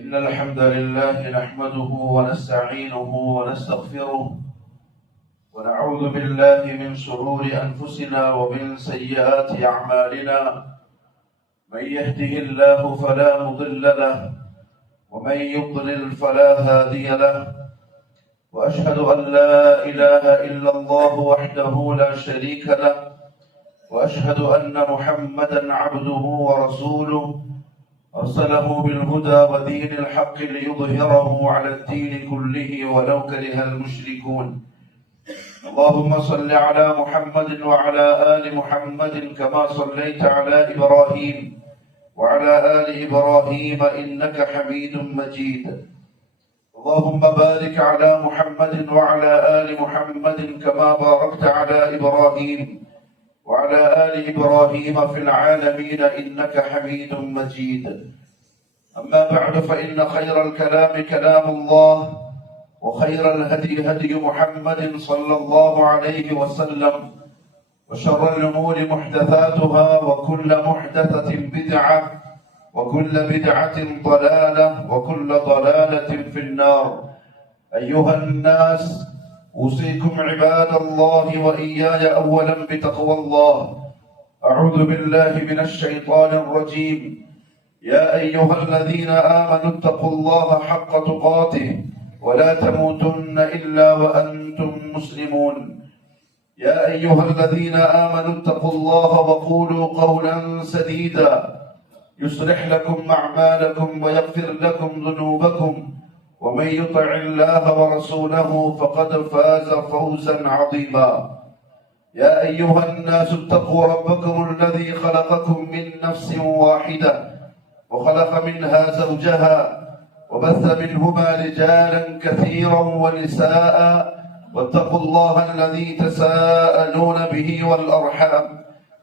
إن الحمد لله نحمده ونستعينه ونستغفره ونعوذ بالله من شرور أنفسنا ومن سيئات أعمالنا. من يهده الله فلا مضل له ومن يضلل فلا هادي له. وأشهد أن لا إله إلا الله وحده لا شريك له، وأشهد أن محمدا عبده ورسوله أرسله بالهدى ودين الحق ليظهره على الدين كله ولو كره المشركون. اللهم صل على محمد وعلى آل محمد كما صليت على إبراهيم وعلى آل إبراهيم إنك حميد مجيد. اللهم بارك على محمد وعلى آل محمد كما باركت على إبراهيم وعلى آل إبراهيم في العالمين إنك حميد مجيد. أما بعد فإن خير الكلام كلام الله، وخير الهدي هدي محمد صلى الله عليه وسلم، وشر الأمور محدثاتها، وكل محدثة بدعة، وكل بدعة ضلالة، وكل ضلالة في النار. أيها الناس، أوصيكم عباد الله وإياي أولا بتقوى الله. أعوذ بالله من الشيطان الرجيم. يا أيها الذين آمنوا اتقوا الله حق تقاته ولا تموتن إلا وأنتم مسلمون. يا أيها الذين آمنوا اتقوا الله وقولوا قولا سديدا يصلح لكم أعمالكم ويغفر لكم ذنوبكم، ومن يطع الله ورسوله فقد فاز فوزا عظيما. يا أيها الناس اتقوا ربكم الذي خلقكم من نفس واحدة وخلق منها زوجها وبث منهما رجالا كثيرا ونساء، واتقوا الله الذي تساءلون به والأرحام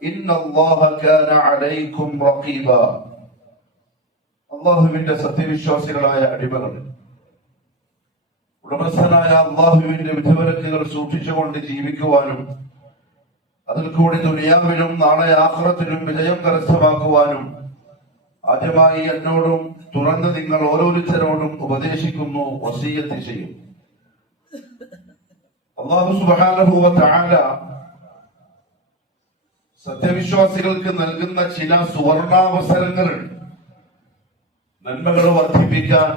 إن الله كان عليكم رقيبا. അല്ലാഹുവിന്റെ സത്യവിശ്വാസികളായ അടിമകളെ, ഉടമസ്ഥനായ അല്ലാഹുവിന്റെ വിധിവിലക്കുകൾ സൂക്ഷിച്ചുകൊണ്ട് ജീവിക്കുവാനും അതിൽ കൂടി ദുനിയാവിലും നാളെ ആഖിറത്തിലും വിജയം കരസ്ഥമാക്കുവാനും ആദ്യമായി എന്നോടും തുറന്ന് നിങ്ങൾ ഓരോരുത്തരോടും ഉപദേശിക്കുന്നു, വസിയ്യത്ത് ചെയ്യും. അല്ലാഹു സുബ്ഹാനഹു വ തആല സത്യവിശ്വാസികൾക്ക് നൽകുന്ന ചില സുവർണാവസരങ്ങളുണ്ട്. നന്മകൾ വർദ്ധിപ്പിക്കാൻ,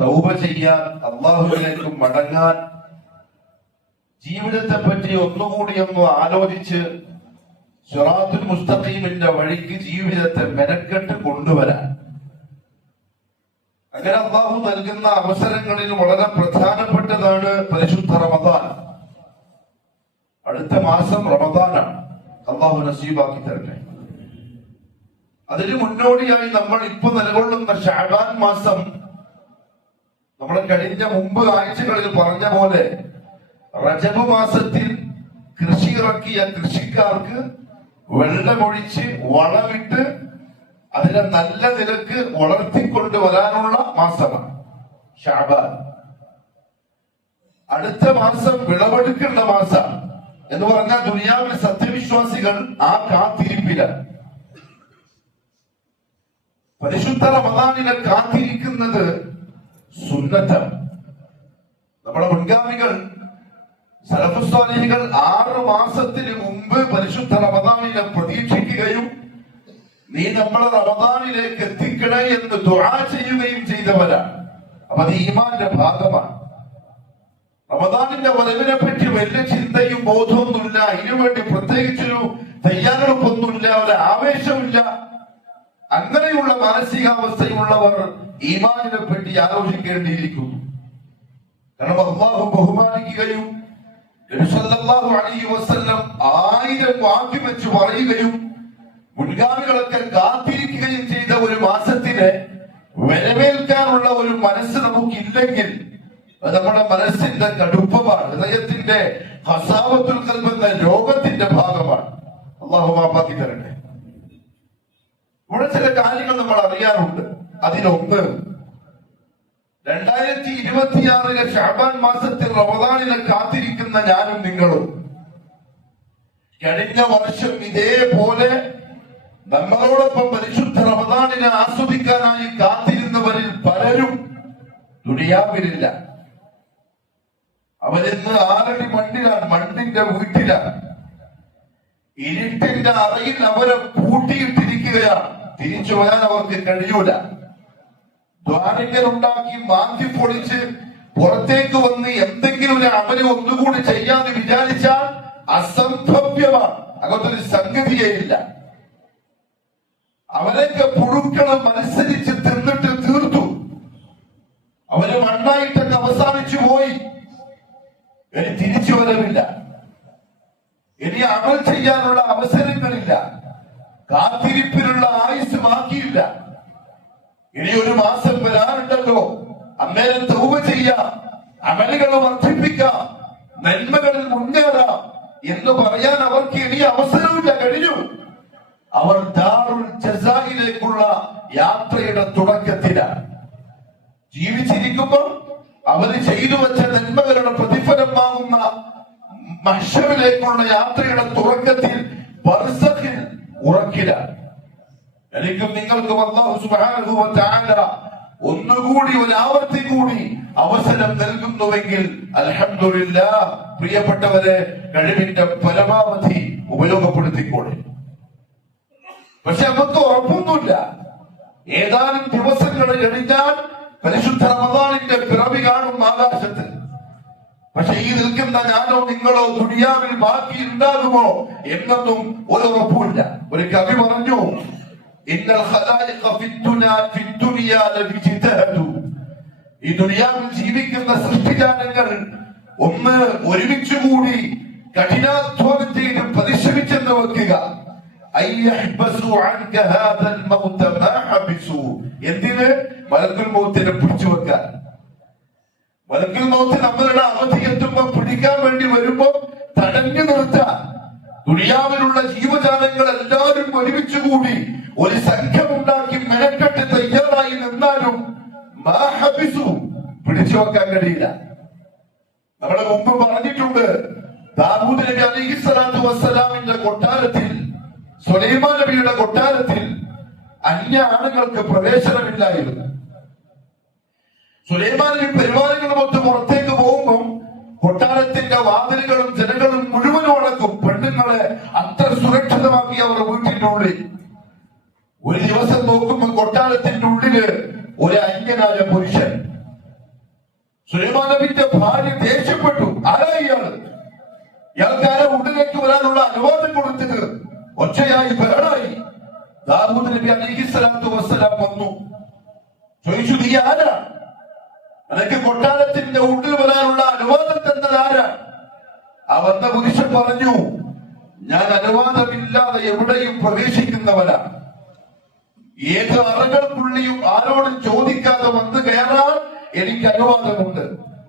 തൗബ ചെയ്യാൻ, അല്ലാഹുവിലേക്ക് മടങ്ങാൻ, ജീവിതത്തെ പറ്റി ഒന്നുകൂടി ആലോചിച്ച് സിറാത്തുൽ മുസ്തഖീമിന്റെ വഴിക്ക് ജീവിതത്തെ മെനക്കെട്ട് കൊണ്ടുവരാൻ. അങ്ങനെ അല്ലാഹു നൽകുന്ന അവസരങ്ങളിൽ വളരെ പ്രധാനപ്പെട്ടതാണ് പരിശുദ്ധ റമദാൻ. അടുത്ത മാസം റമദാനാണ്. അല്ലാഹു നസീബാക്കി തരട്ടെ. അതിന് മുന്നോടിയായി നമ്മൾ ഇപ്പൊ നിലകൊള്ളുന്ന ശഅബാൻ മാസം, നമ്മൾ കഴിഞ്ഞ മുമ്പ് ആഴ്ചകളിൽ പറഞ്ഞ പോലെ റജബ് മാസത്തിൽ കൃഷി ഇറക്കിയ കൃഷിക്കാർക്ക് വെള്ളമൊഴിച്ച് വളമിട്ട് അതിനെ നല്ല നിലക്ക് വളർത്തിക്കൊണ്ടുവരാനുള്ള മാസമാണ് ശഅബാൻ. അടുത്ത മാസം വിളവെടുക്കേണ്ട മാസം എന്ന് പറഞ്ഞാൽ ദുനിയാവിലെ സത്യവിശ്വാസികൾ ആ കാത്തിരിപ്പിലാണ്. പരിശുദ്ധ റമദാനിനെ കാത്തിരിക്കുന്നത് സുന്നത്താണ്. നമ്മുടെ മുൻഗാമികൾ സലഫുസ് സ്വാലിഹീങ്ങൾ 6 മാസത്തിന് മുമ്പ് പരിശുദ്ധ റമദാനിനെ പ്രതീക്ഷിക്കുകയും നീ നമ്മളെ റമദാനിലേക്ക് എത്തിക്കണേ എന്ന് ദുആ ചെയ്യുകയും ചെയ്തവരാണ്. അപ്പൊ അത് ഈമാന്റെ ഭാഗമാണ്. റമദാനിന്റെ വരവിനെ പറ്റി വലിയ ചിന്തയും ബോധമൊന്നുമില്ല, ഇതിനുവേണ്ടി പ്രത്യേകിച്ചൊരു തയ്യാറെടുപ്പൊന്നുമില്ല, ഒരു ആവേശമില്ല. അങ്ങനെയുള്ള മാനസികാവസ്ഥയുള്ളവർ ഈമാനിനെ പറ്റി ആലോചിക്കേണ്ടിയിരിക്കുന്നു. കാരണം അല്ലാഹു ബഹുമാനിക്കുകയും നബി സല്ലല്ലാഹു അലൈഹി വസല്ലം 1000 വാക്യം വെച്ച് പറയുകയും മുൻഗാമികളൊക്കെ കാത്തിരിക്കുകയും ചെയ്ത ഒരു മാസത്തിനെ വരവേൽക്കാനുള്ള ഒരു മനസ്സ് നമുക്കില്ലെങ്കിൽ അത് നമ്മുടെ മനസ്സിന്റെ കടുപ്പമാണ്, ഹൃദയത്തിന്റെ ഹസാവത്തുൽ ഖൽബ് എന്ന രോഗത്തിന്റെ ഭാഗമാണ്. അല്ലാഹു മാപ്പാക്കി തരട്ടെ. ഇവിടെ ചില കാര്യങ്ങൾ നമ്മൾ അറിയാറുണ്ട്. അതിലൊന്ന്, 2026 ശഅബാൻ മാസത്തിൽ റമദാനിനെ കാത്തിരിക്കുന്ന ഞാനും നിങ്ങളും കഴിഞ്ഞ വർഷം ഇതേപോലെ നമ്മളോടൊപ്പം പരിശുദ്ധ റമദാനിനെ ആസ്വദിക്കാനായി കാത്തിരുന്നവരിൽ പല പലരും ദുനിയാവിലില്ല. അവരിന്ന് 6 അടി മണ്ണിലാണ്, മണ്ണിന്റെ വീട്ടിലാണ്. ഇരുട്ടിന്റെ അറയിൽ അവരെ പൂട്ടിയിട്ടിരിക്കുകയാണ്. തിരിച്ചു വരാൻ അവർക്ക് കഴിയൂല. ദ്വാരങ്ങൾ ഉണ്ടാക്കി മാന്തി പൊളിച്ച് പുറത്തേക്ക് വന്ന് എന്തെങ്കിലും ഒരു അമല് ഒന്നുകൂടി ചെയ്യാന്ന് വിചാരിച്ചാൽ അസംഭവ്യമാണ്. അങ്ങനത്തൊരു സംഗതിയേ ഇല്ല. അവരൊക്കെ പുഴുക്കള് മത്സരിച്ച് തിന്നിട്ട് തീർത്തു. അവര് മണ്ണായിട്ടൊക്കെ അവസാനിച്ചു പോയി. ഇനി തിരിച്ചു വരവില്ല. ഇനി അമൽ ചെയ്യാനുള്ള അവസരങ്ങളില്ല. കാത്തിരിപ്പിനുള്ള ആയുസ് ബാക്കിയില്ല. ഇനി 1 മാസം വരാനുണ്ടല്ലോ, അന്നേരം തൗബ ചെയ്യാം, അമലുകൾ വർദ്ധിപ്പിക്കാം, നന്മകളിൽ മുന്നേറാം എന്ന് പറയാൻ അവർക്ക് ഇനി അവസരമില്ല. കഴിഞ്ഞു. അവർ ദാറുൽ ജസായിലേക്കുള്ള യാത്രയുടെ തുടക്കത്തിലാണ്. ജീവിച്ചിരിക്കുമ്പോൾ അവര് ചെയ്തു വെച്ച നന്മകളുടെ പ്രതിഫലം വാങ്ങുന്ന മഹ്ശറിലേക്കുള്ള യാത്രയുടെ തുടക്കത്തിൽ ബർസഖിൽ ഉറക്കിലാണ്. എനിക്കും നിങ്ങൾക്കും അല്ലാഹു സുബ്ഹാനഹു വ തആല ഒന്നുകൂടി ഒരു ആവർത്തി കൂടി അവസരം നൽകുന്നുവെങ്കിൽ അൽഹംദുലില്ലാഹ്. പ്രിയപ്പെട്ടവരെ, കഴിവിന്റെ പരമാവധി ഉപയോഗപ്പെടുത്തിക്കോളെ. പക്ഷെ നമുക്ക് ഉറപ്പൊന്നുമില്ല. ഏതാനും ദിവസങ്ങൾ കഴിഞ്ഞാൽ പരിശുദ്ധ റമദാനിന്റെ പിറവി കാണും ആകാശത്ത്. പക്ഷെ ഈ നിൽക്കുന്ന ഞാനോ നിങ്ങളോ ദുനിയാവിൽ ബാക്കി ഉണ്ടാകുമോ എന്നൊന്നും ഒരു ഉറപ്പുമില്ല. ഒരു കവി പറഞ്ഞു, ഇന്നൽ ഖലായിഖ ഫിദ്ദുനിയാ ലവിജ്തഹദു. ഈ ദുനിയാവിൽ ജീവിക്കുന്ന സൃഷ്ടിജാലങ്ങൾ ഒന്ന് ഒരുമിച്ചുകൂടി കഠിനാധ്വാനം ചെയ്ത് പരിശ്രമിച്ചെന്ന് വെക്കുക. എന്തിന്? മലക്കുൽ മൗത്തിനെ പിടിച്ചു വെക്കാൻ. മലക്കുൽ മൗത്ത് നമ്മളുടെ അവധി എത്തുമ്പോ പിടിക്കാൻ വേണ്ടി വരുമ്പോ തടഞ്ഞു നിർത്താൻ ദുനിയാവിലുള്ള ജീവജാലങ്ങൾ എല്ലാവരും ഒരുമിച്ചുകൂടി ഒരു സംഘമുണ്ടാക്കി മെനക്കെട്ട് തയ്യാറായി നിന്നാലും പിടിച്ചു വെക്കാൻ കഴിയില്ല. നമ്മളെ മുമ്പ് പറഞ്ഞിട്ടുണ്ട്, ദാവൂദ് നബി അലൈഹിസ്സലാത്തു വസ്സലാമിന്റെ കൊട്ടാരത്തിൽ, സുലൈമാൻ നബിയുടെ കൊട്ടാരത്തിൽ അന്യ ആണുങ്ങൾക്ക് പ്രവേശനമില്ലായിരുന്നു. സുലൈമാൻ നബി പരിവാരങ്ങളുമൊത്ത് പുറത്തേക്ക് പോകുമ്പോൾ കൊട്ടാരത്തിന്റെ വാതിലുകളും ജനങ്ങളും മുഴുവനും അടക്കും. പെണ്ണുങ്ങളെ അത്ര സുരക്ഷിതമാക്കി അവർ വീട്ടിന്റെ ഉള്ളിൽ. ഒരു ദിവസം നോക്കുമ്പോൾ കൊട്ടാരത്തിന്റെ ഉള്ളില് ഒരു അന്യനായ പുരുഷൻ. സുലൈമാൻ നബിന്റെ ഭാര്യ ദേഷ്യപ്പെട്ടു. ആരാ ഇയാള്? ഇയാൾക്കാരെ ഉള്ളിലേക്ക് വരാനുള്ള അനുവാദം കൊടുത്തത്? ഒച്ചയായി ബഹളായി. ദാവൂദ് നബി അലൈഹിസ്സലാത്തു വസ്സലാം വന്നു. ചോദിച്ചു, നീ ആരാ? നിനക്ക് കൊട്ടാരത്തിന്റെ ഉള്ളിൽ വരാനുള്ള അനുവാദം തന്നത് ആരാ? ആ വന്ന പുരുഷൻ പറഞ്ഞു, ഞാൻ അനുവാദമില്ലാതെ എവിടെയും പ്രവേശിക്കുന്നവരാ. ഏത് അറകൾക്കുള്ളിയും ആരോടും ചോദിക്കാതെ വന്നു കയറാൻ എനിക്ക് അനുവാദമുണ്ട്.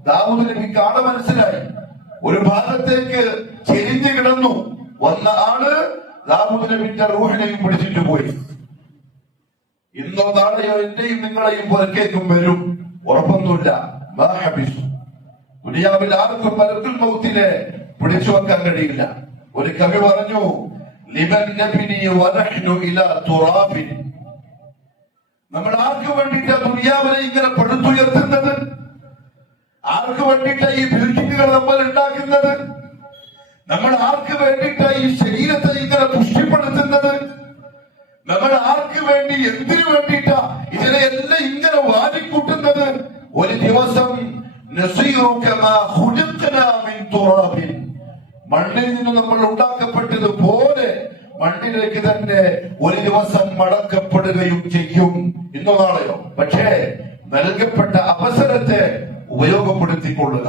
ദാവൂദ് നബിക്ക് ആളെ മനസ്സിലായി. ഒരു ഭാഗത്തേക്ക് ചെരിഞ്ഞു കിടന്നു. വന്ന ആള് ദാവൂദ് നബിന്റെ റൂഹിനെയും പിടിച്ചിട്ട് പോയി. ഇന്നോ നാളെയോ എന്റെയും നിങ്ങളെയും പുറക്കേക്കും വരും, ഉറപ്പൊന്നുമില്ല. ദുനിയാവിൽ ആർക്കും മലക്കുൽ മൗത്തിനെ പിടിച്ചു വെക്കാൻ കഴിയില്ല. ഒരു കവി പറഞ്ഞു, ലിമൻ നബിനി വനഹ്നു ഇലാ തുറാബിൻ. നമ്മൾ ആർക്ക് വേണ്ടിയിട്ടാ ദുനിയാവിനെ ഇങ്ങനെ പടുത്തുയർത്തുന്നത്? ആർക്ക് വേണ്ടിയിട്ടാ ഈ ബിൽഡിങ്ങുകൾ നമ്മൾ ഉണ്ടാക്കുന്നത്? നമ്മൾ ആർക്ക് വേണ്ടിയിട്ടാ ഈ ശരീരത്തെ ഇങ്ങനെ പുഷ്ടിപ്പെടുത്തുന്നത്? നമ്മൾ ആർക്ക് വേണ്ടി, എന്തിനു വേണ്ടിയിട്ടാ ഇതിനെയെല്ലാം ഇങ്ങനെ വാരിക്കൂട്ടുന്നത്? ഒരു ദിവസം മണ്ണിൽ നിന്ന് നമ്മൾ ഉണ്ടാക്കപ്പെട്ടതുപോലെ മണ്ണിലേക്ക് തന്നെ ഒരു ദിവസം മടക്കപ്പെടുകയും ചെയ്യും. ഇന്നോ നാളെയോ. പക്ഷേ നൽകപ്പെട്ട അവസരത്തെ ഉപയോഗപ്പെടുത്തിക്കൊള്ളുക.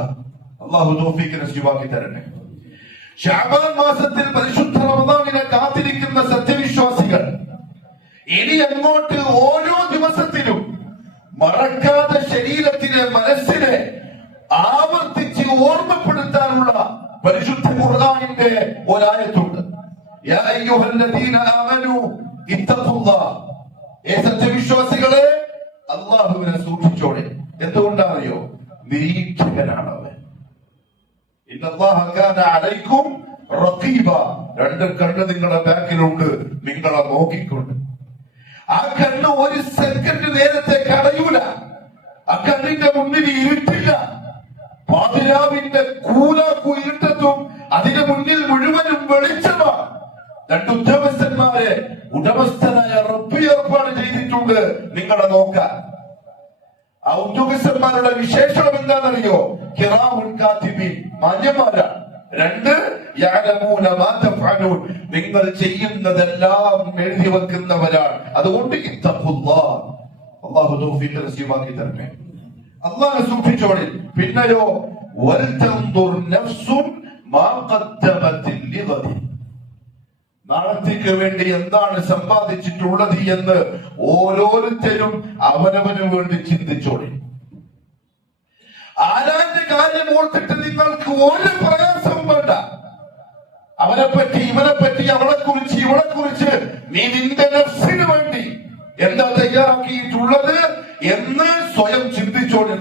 അല്ലാഹു തൗഫീഖ് നസീബാക്കി തരട്ടെ. ശഅബാൻ മാസത്തിൽ പരിശുദ്ധ റമദാനിനെ കാത്തിരിക്കുന്ന സത്യവിശ്വാസികൾ ഇനി അങ്ങോട്ട് ഓരോ ദിവസത്തിലും മറക്കാതെ ശരീരത്തിനെ, മനസ്സിനെ ആവർത്തിച്ച് ഓർമ്മപ്പെടുത്താനുള്ള പരിശുദ്ധ ഖുർആനിന്റെ ഒരായത്തുണ്ട്. യാ അയ്യുഹല്ലദീന ആമനൂ ഇത്തഖുല്ലാഹ്. സത്യവിശ്വാസികളെ, അല്ലാഹുവിനെ സൂക്ഷിച്ചോളെ. എന്തുകൊണ്ടാണെന്നറിയോ? നിരീക്ഷകനാണ് അവൻ. ഇന്നല്ലാഹ കാന അലൈക്കും റഖീബ. 2 കണ്ണ് നിങ്ങളുടെ ബാക്കിലുണ്ട്, നിങ്ങളെ നോക്കിക്കൊണ്ട്. ആ കണ്ണ് ഒരു സെക്കൻഡ് നേരത്തെ കടയൂല. ആ കണ്ണിന്റെ മുന്നിൽ ഇരുട്ടില്ല. പാതിരാവിന്റെ കൂലാക്കു ഇരുട്ടത്തും അതിന് മുന്നിൽ മുഴുവനും വെളിച്ചമാണ്. രണ്ട് ഉദ്യോഗസ്ഥന്മാരെ ഉടമസ്ഥനായ റബ്ബ് ഏർപ്പാട് ചെയ്തിട്ടുണ്ട് നിങ്ങളെ നോക്കാൻ. ആ ഉദ്യോഗസ്ഥന്മാരുടെ വിശേഷണം എന്താണെന്നറിയോ? കിറാമുൻ കാതിബീൻ, മാന്യന്മാരാണ്. രണ്ട്, യഅലമൂന മാ തഫഅലൂൻ, നിങ്ങൾ ചെയ്യുന്നതെല്ലാം എഴുതി വെക്കുന്നവരാണ്. അതുകൊണ്ട് ഇത്തഖുല്ലാഹ്, അല്ലാഹു തൗഫീഖ് നസീബാക്കി തരട്ടെ. അല്ലാഹു സൂക്ഷിച്ചോളി. പിന്നെയോ വൽതൻദുർ നഫ്സുൻ മാ ഖദ്ദമത് ലിഗദി, നാളത്തേക്ക് വേണ്ടി എന്താണ് സമ്പാദിച്ചിട്ടുള്ളത് എന്ന് ഓരോരുത്തരും അവനവന് വേണ്ടി ചിന്തിച്ചോളി. ആരാന്റെ കാര്യം ഓർത്തിട്ട് നിങ്ങൾക്ക് ഒരു പ്രയാസവും വേണ്ട. അവനെ പറ്റി ഇവനെ പറ്റി അവളെ കുറിച്ച് ഇവളെ കുറിച്ച് നീ നിന്റെ നഫ്സിന് വേണ്ടി എന്താ തയ്യാറാക്കിയിട്ടുള്ളത് എന്ന് സ്വയം ചിന്തിച്ചോളി.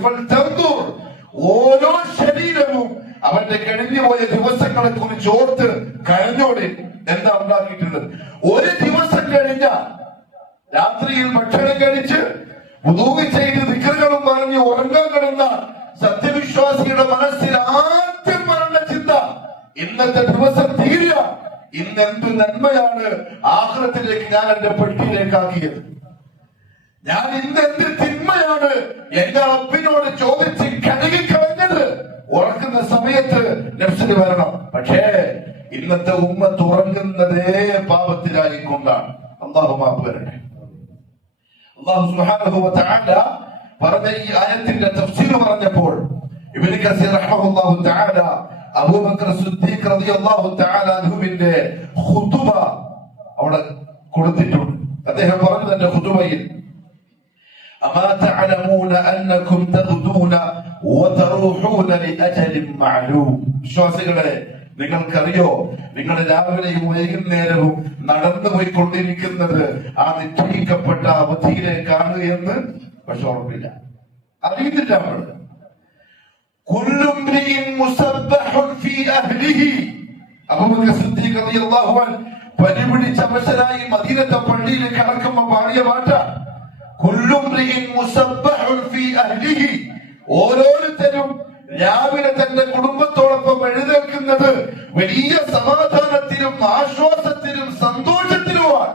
ഓരോ ശരീരവും അവന്റെ കഴിഞ്ഞുപോയ ദിവസങ്ങളെ കുറിച്ച് ഓർത്ത് കരഞ്ഞോളി. എന്താ ഉണ്ടാക്കിയിട്ടുള്ളത്? ഒരു ദിവസം കഴിഞ്ഞാൽ രാത്രിയിൽ ഭക്ഷണം കഴിച്ച് വുദൂ ചെയ്ത് ദിക്റുകളും പറഞ്ഞ് ഉറങ്ങാൻ കിടന്ന സത്യവിശ്വാസിയുടെ മനസ്സിൽ ആദ്യം പറഞ്ഞ ചിന്ത ഇന്നത്തെ ദിവസം തീരുക, ഇന്ന് എന്ത് നന്മയാണ് ആഖിറത്തിലേക്ക് ഞാൻ എന്റെ പെട്ടിയിലേക്ക് ആക്കിയത്, ഞാൻ ഇന്ന് എന്ത് തിന്മയാണ് എന്റെ റബ്ബിനോട് ചോദിച്ച് കഴുകിക്കളഞ്ഞത്. ഉറക്കുന്ന സമയത്ത് നഫ്സിന് വരണം. പക്ഷേ ഇന്നത്തെ ഉമ്മത്ത് ഉറങ്ങുന്നതേ പാപത്തിലായിക്കൊണ്ടാണ്. അല്ലാഹു മാഫ് വരട്ടെ. അല്ലാഹു സുബ്ഹാനഹു വ തആല പറഞ്ഞ ഈ ആയത്തിന്റെ തഫ്സീർ പറഞ്ഞപ്പോൾ ഇബ്നു കസീർ റഹ്മഹുല്ലാഹു തആല അബൂബക്കർ സിദ്ദീഖ് റളിയല്ലാഹു തആല അൻഹുവിന്റെ ഖുതുബ അവിടെ കൊടുത്തിട്ടുണ്ട്. അദ്ദേഹം പറഞ്ഞു തന്റെ ഖുതുബയിൽ, അമാ തഅലമൂന അന്നകും തഗ്ദൂന വതറൂഹൂന ലിഅജലിൻ മഅലൂം. വിശ്വാസികളെ, നിങ്ങൾക്കറിയോ നിങ്ങൾ രാവിലെയും വൈകുന്നേരവും നടന്നു പോയിക്കൊണ്ടിരിക്കുന്നത് ആ നിശ്ചയിക്കപ്പെട്ട അവധിയിലേക്കാണ് എന്ന്. പക്ഷെ ഉറപ്പില്ല, അറിയുന്നില്ല. നമ്മൾ പരിപിടിച്ച അവസരായി മദീനത്തെ പള്ളിയിലേക്ക് കടക്കുമ്പോ പാടിയ പാട്ട ഓരോരുത്തരും രാവിലെ തന്റെ കുടുംബത്തോടൊപ്പം എഴുന്നേൽക്കുന്നത് വലിയ സമാധാനത്തിനും ആശ്വാസത്തിനും സന്തോഷത്തിനുമാണ്.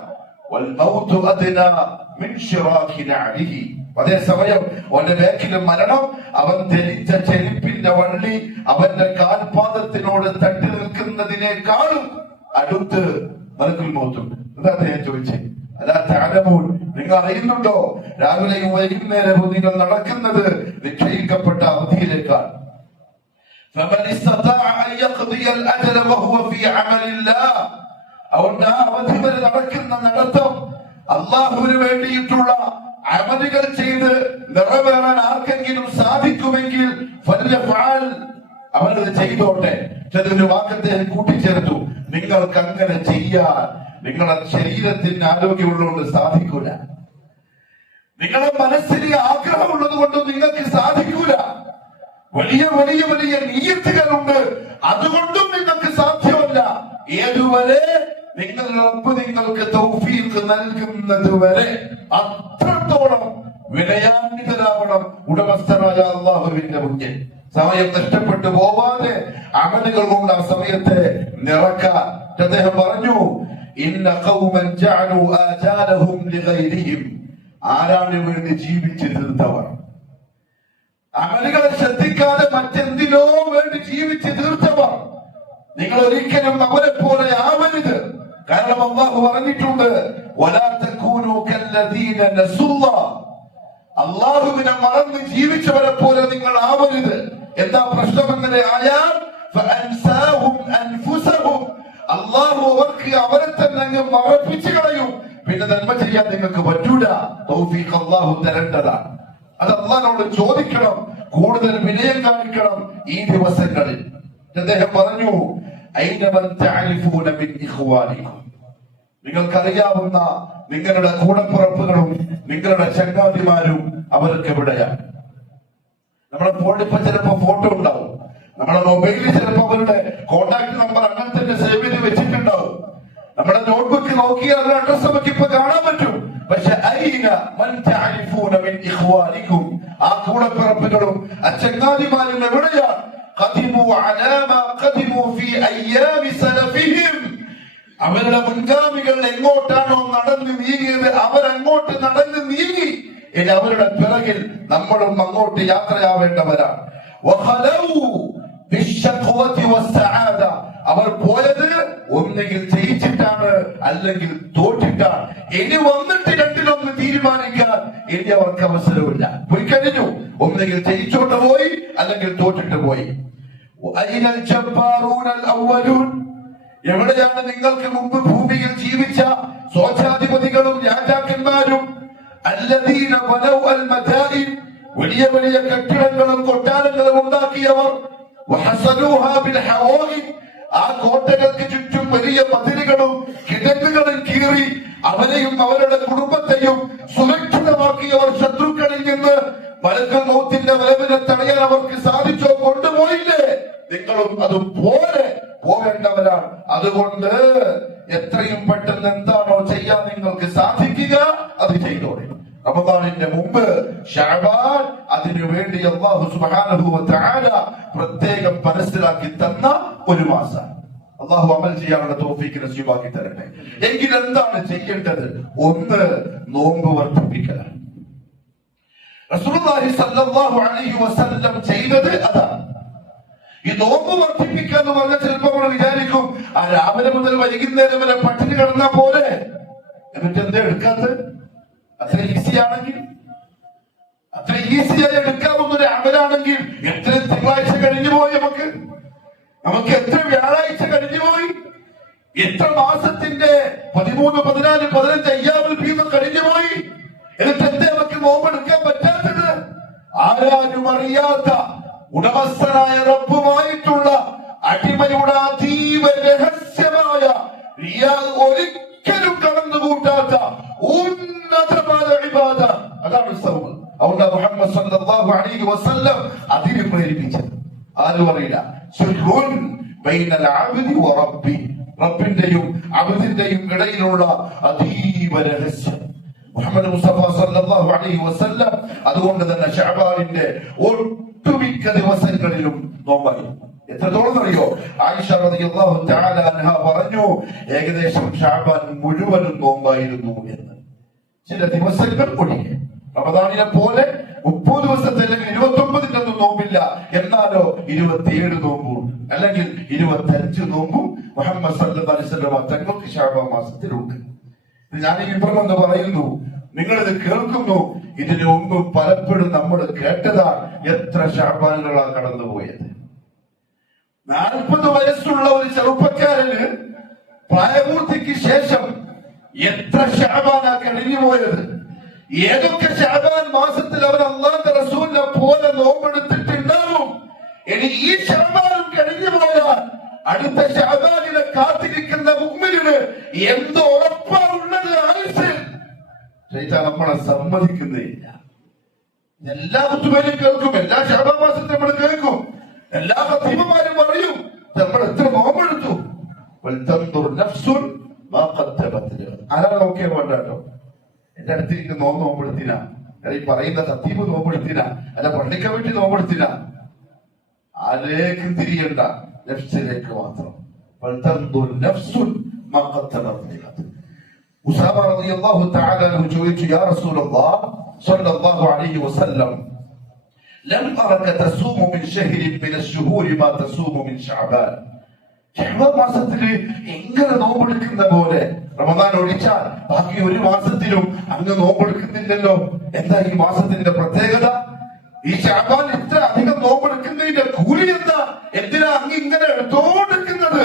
അതേസമയം അവന്റെ ബാക്കിലും മരണം, അവൻ ധരിച്ച ചെരുപ്പിന്റെ വള്ളി അവന്റെ കാൽപാദത്തിനോട് തട്ടി നിൽക്കുന്നതിനേക്കാളും അടുത്ത് മലക്കുൽ മൗത്തുണ്ട്. എന്താ അദ്ദേഹം ചോദിച്ചേ? അല്ലാ തഅലമൂൻ, നിങ്ങൾ അറിയുന്നുണ്ടോ രാവിലെയും വൈകുന്നേരവും നിങ്ങൾ നടക്കുന്നത് നിശ്ചയിക്കപ്പെട്ട അവധിയിലേക്കാണ്. فمن استطاع أن يقضي الأجل وهو في عمل الله, അതുകൊണ്ട് ആ അവധി വരെ നടക്കുന്ന നടത്തം അള്ളാഹുവിന് വേണ്ടിയിട്ടുള്ള അമലുകൾ ചെയ്ത് നിറവേറാൻ ആർക്കെങ്കിലും സാധിക്കുമെങ്കിൽ അവനത് ചെയ്തോട്ടെ. ചെറിയൊരു വാക്കത്തെ കൂട്ടിച്ചേർത്തു, നിങ്ങൾക്ക് അങ്ങനെ ചെയ്യാൻ നിങ്ങളുടെ ശരീരത്തിന് ആരോഗ്യമുള്ളതുകൊണ്ട് സാധിക്കൂല, നിങ്ങളുടെ മനസ്സിന് ആഗ്രഹമുള്ളത് കൊണ്ട് നിങ്ങൾക്ക് സാധിക്കൂല. വലിയ വലിയ വലിയ നിയ്യത്തുകളുണ്ട്, അതുകൊണ്ടും നിങ്ങൾക്ക് സാധ്യമല്ല. ഏതുവരെ? നിങ്ങളുടെ റബ്ബ് നിങ്ങൾക്ക് തൗഫീഖ് നൽകുന്നത് വരെ അത്രത്തോളം വിനയാന്വിതരാവണം ഉടമസ്ഥനായ അല്ലാഹുവിന്റെ മുന്നിൽ. സമയം നഷ്ടപ്പെട്ടു പോവാതെ അമലുകൾ കൊണ്ട് ആ സമയത്തെ നിറക്കാൻ അദ്ദേഹം പറഞ്ഞു, ഇന്ന ഖൗമൻ ജഅലു ആജാലഹും ലിഗൈരിഹിം, ആരാണ് വേണ്ടി ജീവിച്ചു തീർത്തവർ, അമലുകളെ ശ്രദ്ധിക്കാതെ മറ്റെന്തിനോ വേണ്ടി ജീവിച്ചു തീർത്തവർ, നിങ്ങൾ ഒരിക്കലും അവരെ പോലെ ആവരുത്. കാരണം അല്ലാഹു പറഞ്ഞിട്ടുണ്ട്, വലാ തകൂനു കല്ലദീന നസുല്ലാഹ്, അല്ലാഹുവിനെ മറന്ന് ജീവിച്ചവരെ പോലെ നിങ്ങൾ ആവരുത്. എന്താ പ്രശ്നമെന്നതിനെ ആയാൽ ഫഅൻസാഹും അൻഫുസഹും, അല്ലാഹു അവർക്ക് അവരെ തന്നെ അങ്ങ് മറപ്പിച്ചു കളയും. പിന്നെ നന്മ ചെയ്യാൻ നിങ്ങൾക്ക് പറ്റൂല. തൗഫീഖ് അല്ലാഹു തരേണ്ടതാണ്. അത് അല്ലാഹുവോട് ചോദിക്കണം, കൂടുതൽ വിനയം കാണിക്കണം ഈ ദിവസങ്ങളിൽ. അദ്ദേഹം പറഞ്ഞു, ഐന മൻ തഅരിഫൂന മിൻ ഇഖ്വാനികും, നിങ്ങൾക്കറിയാവുന്ന നിങ്ങളുടെ കൂടപ്പുറപ്പുകളും നിങ്ങളുടെ ചങ്ങാതിമാരും അവർക്ക് എവിടെയാണ്? നമ്മുടെ ഫോണിൽ ഇപ്പൊ ചിലപ്പോ ഫോട്ടോ ഉണ്ടാവും, നമ്മുടെ മൊബൈലിൽ ചിലപ്പോ അവരുടെ കോണ്ടാക്ട് നമ്പർ അങ്ങനെ തന്നെ സേവ് ചെയ്ത് വെച്ചിട്ടുണ്ടാവും. നമ്മുടെ നോട്ട്ബുക്ക് നോക്കിയാൽ അവരുടെ അഡ്രസ് നമുക്ക് ഇപ്പൊ കാണാൻ പറ്റും. പക്ഷെ ഐന മൻ തഅരിഫൂന മിൻ ഇഖ്വാനികും, ആ കൂടപ്പിറപ്പുകളും ആ ചങ്ങാതിമാരും എവിടെയാണ്? അവരുടെ മുൻഗാമികൾ എങ്ങോട്ടാണോ നടന്നു നീങ്ങിയത് അവരങ്ങോട്ട് നടന്നു നീങ്ങി. ഇനി അവരുടെ പിറകിൽ നമ്മളും അങ്ങോട്ട് യാത്രയാവേണ്ടവരാണ്. അവർ പോയത് ഒന്നുകിൽ ജയിച്ചിട്ടാണ് അല്ലെങ്കിൽ തോറ്റിട്ടാണ്. ഇനി വന്നിട്ട് രണ്ടിലൊന്ന് തീരുമാനിക്കാൻ ഇനി അവർക്ക് അവസരമില്ല. പോയി കഴിഞ്ഞു. ഒന്നുകിൽ ജയിച്ചോണ്ട് പോയി അല്ലെങ്കിൽ തോറ്റിട്ട് പോയി. എവിടെയാണ് നിങ്ങൾക്ക് മുമ്പ് ഭൂമിയിൽ ജീവിച്ച സ്വേച്ഛാധിപതികളും രാജാക്കന്മാരും? അല്ലദീന വലൗ അൽ മദായിൻ, വലിയ വലിയ കെട്ടിടങ്ങളും കൊട്ടാരങ്ങളും ഉണ്ടാക്കിയവർ. വഹസനൂഹാ ബിൽ ഹവായിൻ, ആ കോട്ടകൾക്ക് ചുറ്റും വലിയ മതിലുകളും കിടങ്ങുകളും കീറി അവരെയും അവരുടെ കുടുംബത്തെയും സുരക്ഷിതമാക്കിയവർ. ശത്രുക്കളിൽ നിന്ന് മലക്കുൽ മൗത്തിന്റെ വരവിനെ തടയാൻ അവർക്ക് സാധിച്ചോ? കൊണ്ടുപോയില്ലേ? നിങ്ങളും അതുപോലെ പോകേണ്ടവരാണ്. അതുകൊണ്ട് എത്രയും പെട്ടെന്ന് എന്താണോ ചെയ്യാൻ നിങ്ങൾക്ക് സാധിക്കുക അത് ചെയ്തോടെ. റമദാനിന്റെ മുമ്പ് ശഅബാൻ, അതിനു വേണ്ടി അല്ലാഹു സുബ്ഹാനഹു വ തആല പ്രത്യേകം മനസ്സിലാക്കി തന്ന ഒരു മാസം. അല്ലാഹു അമൽ ചെയ്യാനുള്ള തൗഫീഖ് നസീബാക്കി തരട്ടെ. എങ്കിൽ എന്താണ് ചെയ്യേണ്ടത്? ഒന്ന്, നോമ്പ് വർദ്ധിപ്പിക്കലാണ്. റസൂലുള്ളാഹി സ്വല്ലല്ലാഹു അലൈഹി വസല്ലം ചെയ്തത് അതാണ്. ഈ നോമ്പ് വർദ്ധിപ്പിക്കുക എന്ന് പറഞ്ഞാൽ ചിലപ്പോൾ നമ്മൾ വിചാരിക്കും ആ രാവിലെ മുതൽ വൈകുന്നേരം വരെ പട്ടിണി കിടന്നാ പോലെ, എന്നിട്ട് എന്താ എടുക്കാത്തത്? അത്ര ഈസിയാണെങ്കിൽ, അത്ര ഈസിയായി എടുക്കാവുന്ന ഒരു അമലാണെങ്കിൽ എത്ര തിങ്കളാഴ്ച കഴിഞ്ഞു പോയി? നമുക്ക് എത്ര വ്യാഴാഴ്ച കഴിഞ്ഞു പോയി? എത്ര മാസത്തിന്റെ 13, 14, 15 അയ്യാമിൽ ഭീമം കഴിഞ്ഞു പോയി? എന്നിട്ട് എന്തേ നമുക്ക് നോമ്പെടുക്കാൻ പറ്റാത്തത്? ആരാരും അറിയാത്ത ഉടമസ്ഥനായ റബ്ബുമായിട്ടുള്ള അടിമയുടെ അതീവ രഹസ്യമായ ഒരിക്കലും കടന്നുകൂട്ടാത്ത ഉന്നതമായ ഇബാദ, അതാണ് സൗമ്. അതുകൊണ്ട് മുഹമ്മദ് സല്ലല്ലാഹു അലൈഹി വസല്ലം അതിനെ പ്രേരിപ്പിച്ചത്. ആരും അറിയില്ല. സുൽഹുൻ ബൈനൽ അബ്ദി വ റബ്ബി, റബ്ബിന്റെയും അബ്ദിന്റെയും ഇടയിലുള്ള അതീവ രഹസ്യം മുഹമ്മദ് മുസ്തഫ സല്ലല്ലാഹു അലൈഹി വസല്ലം. അതുകൊണ്ട് തന്നെ ശഅബാനിന്റെ ഒട്ടുമിക്ക ദിവസങ്ങളിലും നോമ്പായിരുന്നു. എത്രത്തോളം അറിയോ? ആയിഷ റളിയല്ലാഹു തആല അൻഹ പറഞ്ഞു, ഏകദേശം ശഅബാൻ മുഴുവനും നോമ്പായിരുന്നു എന്ന്. ചില ദിവസങ്ങൾ ഒഴികെ റമദാനിനെ പോലെ 30 ദിവസത്തെ അല്ലെങ്കിൽ 29ന്റെ ഒന്നും നോമ്പില്ല. എന്നാലോ 27 നോമ്പും അല്ലെങ്കിൽ 25 നോമ്പും മുഹമ്മദ് സല്ലല്ലാഹു അലൈഹി വസല്ലം തങ്ങൾക്ക് ശഅബാൻ മാസത്തിലുണ്ട്. ഞാൻ ഈ വിവരം എന്ന് പറയുന്നു, നിങ്ങളിത് കേൾക്കുന്നു. ഇതിനു മുമ്പ് പലപ്പോഴും നമ്മൾ കേട്ടതാണ് എത്ര ശഅബാനുകളാണ് കടന്നുപോയത്. 40 വയസ്സുള്ള ഒരു ചെറുപ്പക്കാരന് പ്രായപൂർത്തിക്ക് ശേഷം എത്ര ശഅബാനാ കഴിഞ്ഞു പോയത്? ഏതൊക്കെ ശഅബാൻ മാസത്തിൽ അവർ അല്ലാഹുവിന്റെ റസൂലിനെ പോലെ നോമ്പെടുത്തിട്ടുണ്ടാവും. ഇനി ഈ ശഅബാനും കഴിഞ്ഞു പോയാൽ അടുത്ത ശഅബാനിനെ കാത്തിരിക്കുന്ന മുഅ്മിനിന് എന്തോ ഉറപ്പാണുള്ളത്? ആയുസ്സിൽ ശൈത്താൻ നമ്മളെ സമ്മതിക്കുന്നില്ല. എല്ലാ കുത്തുബേരും കേൾക്കും, എല്ലാ ശഅബാൻ മാസത്തിൽ നമ്മൾ കേൾക്കും, എല്ലാ ഖതീബുമാരും പറയും നമ്മൾ എത്ര നോമ്പെടുത്തു. ആരാ നോക്കിയാ വേണ്ടോ? എന്റെ അടുത്തിരിക്കുന്ന നോമ്പെടുത്തിന, ഈ പറയുന്ന ഖതീബ് നോമ്പെടുത്തിന, അല്ല പള്ളിക്കമ്മിറ്റി നോമ്പെടുത്തിന. ആരേക്കും തിരിയണ്ട, നഫ്സിലേക്ക് മാത്രം. ഉസാമ റളിയല്ലാഹു തആല അൻഹു ചോദിച്ചു, യാ റസൂലല്ലാഹ് സ്വല്ലല്ലാഹു അലൈഹി വസല്ലം, ലം അറക തസൂമു മിൻ ശഹ്രിൻ മിൻ അശ്ശുഹൂരി മാ തസൂമു മിൻ ശഅബാൻ. ശഅബാൻ മാസത്തിൽ എങ്ങനെ നോമ്പെടുക്കുന്ന പോലെ റമദാൻ ഒഴിച്ചാൽ ബാക്കി ഒരു മാസത്തിലും അങ്ങ് നോമ്പെടുക്കുന്നില്ലല്ലോ. എന്താ ഈ മാസത്തിന്റെ പ്രത്യേകത? ഈ ശഅബാൻ ഇത്ര അധികം നോമ്പെടുക്കുന്നതിന്റെ കൂലി എന്താ? എന്തിനാ അങ്ങ് ഇങ്ങനെ എടുത്തോണ്ടിരിക്കുന്നത്?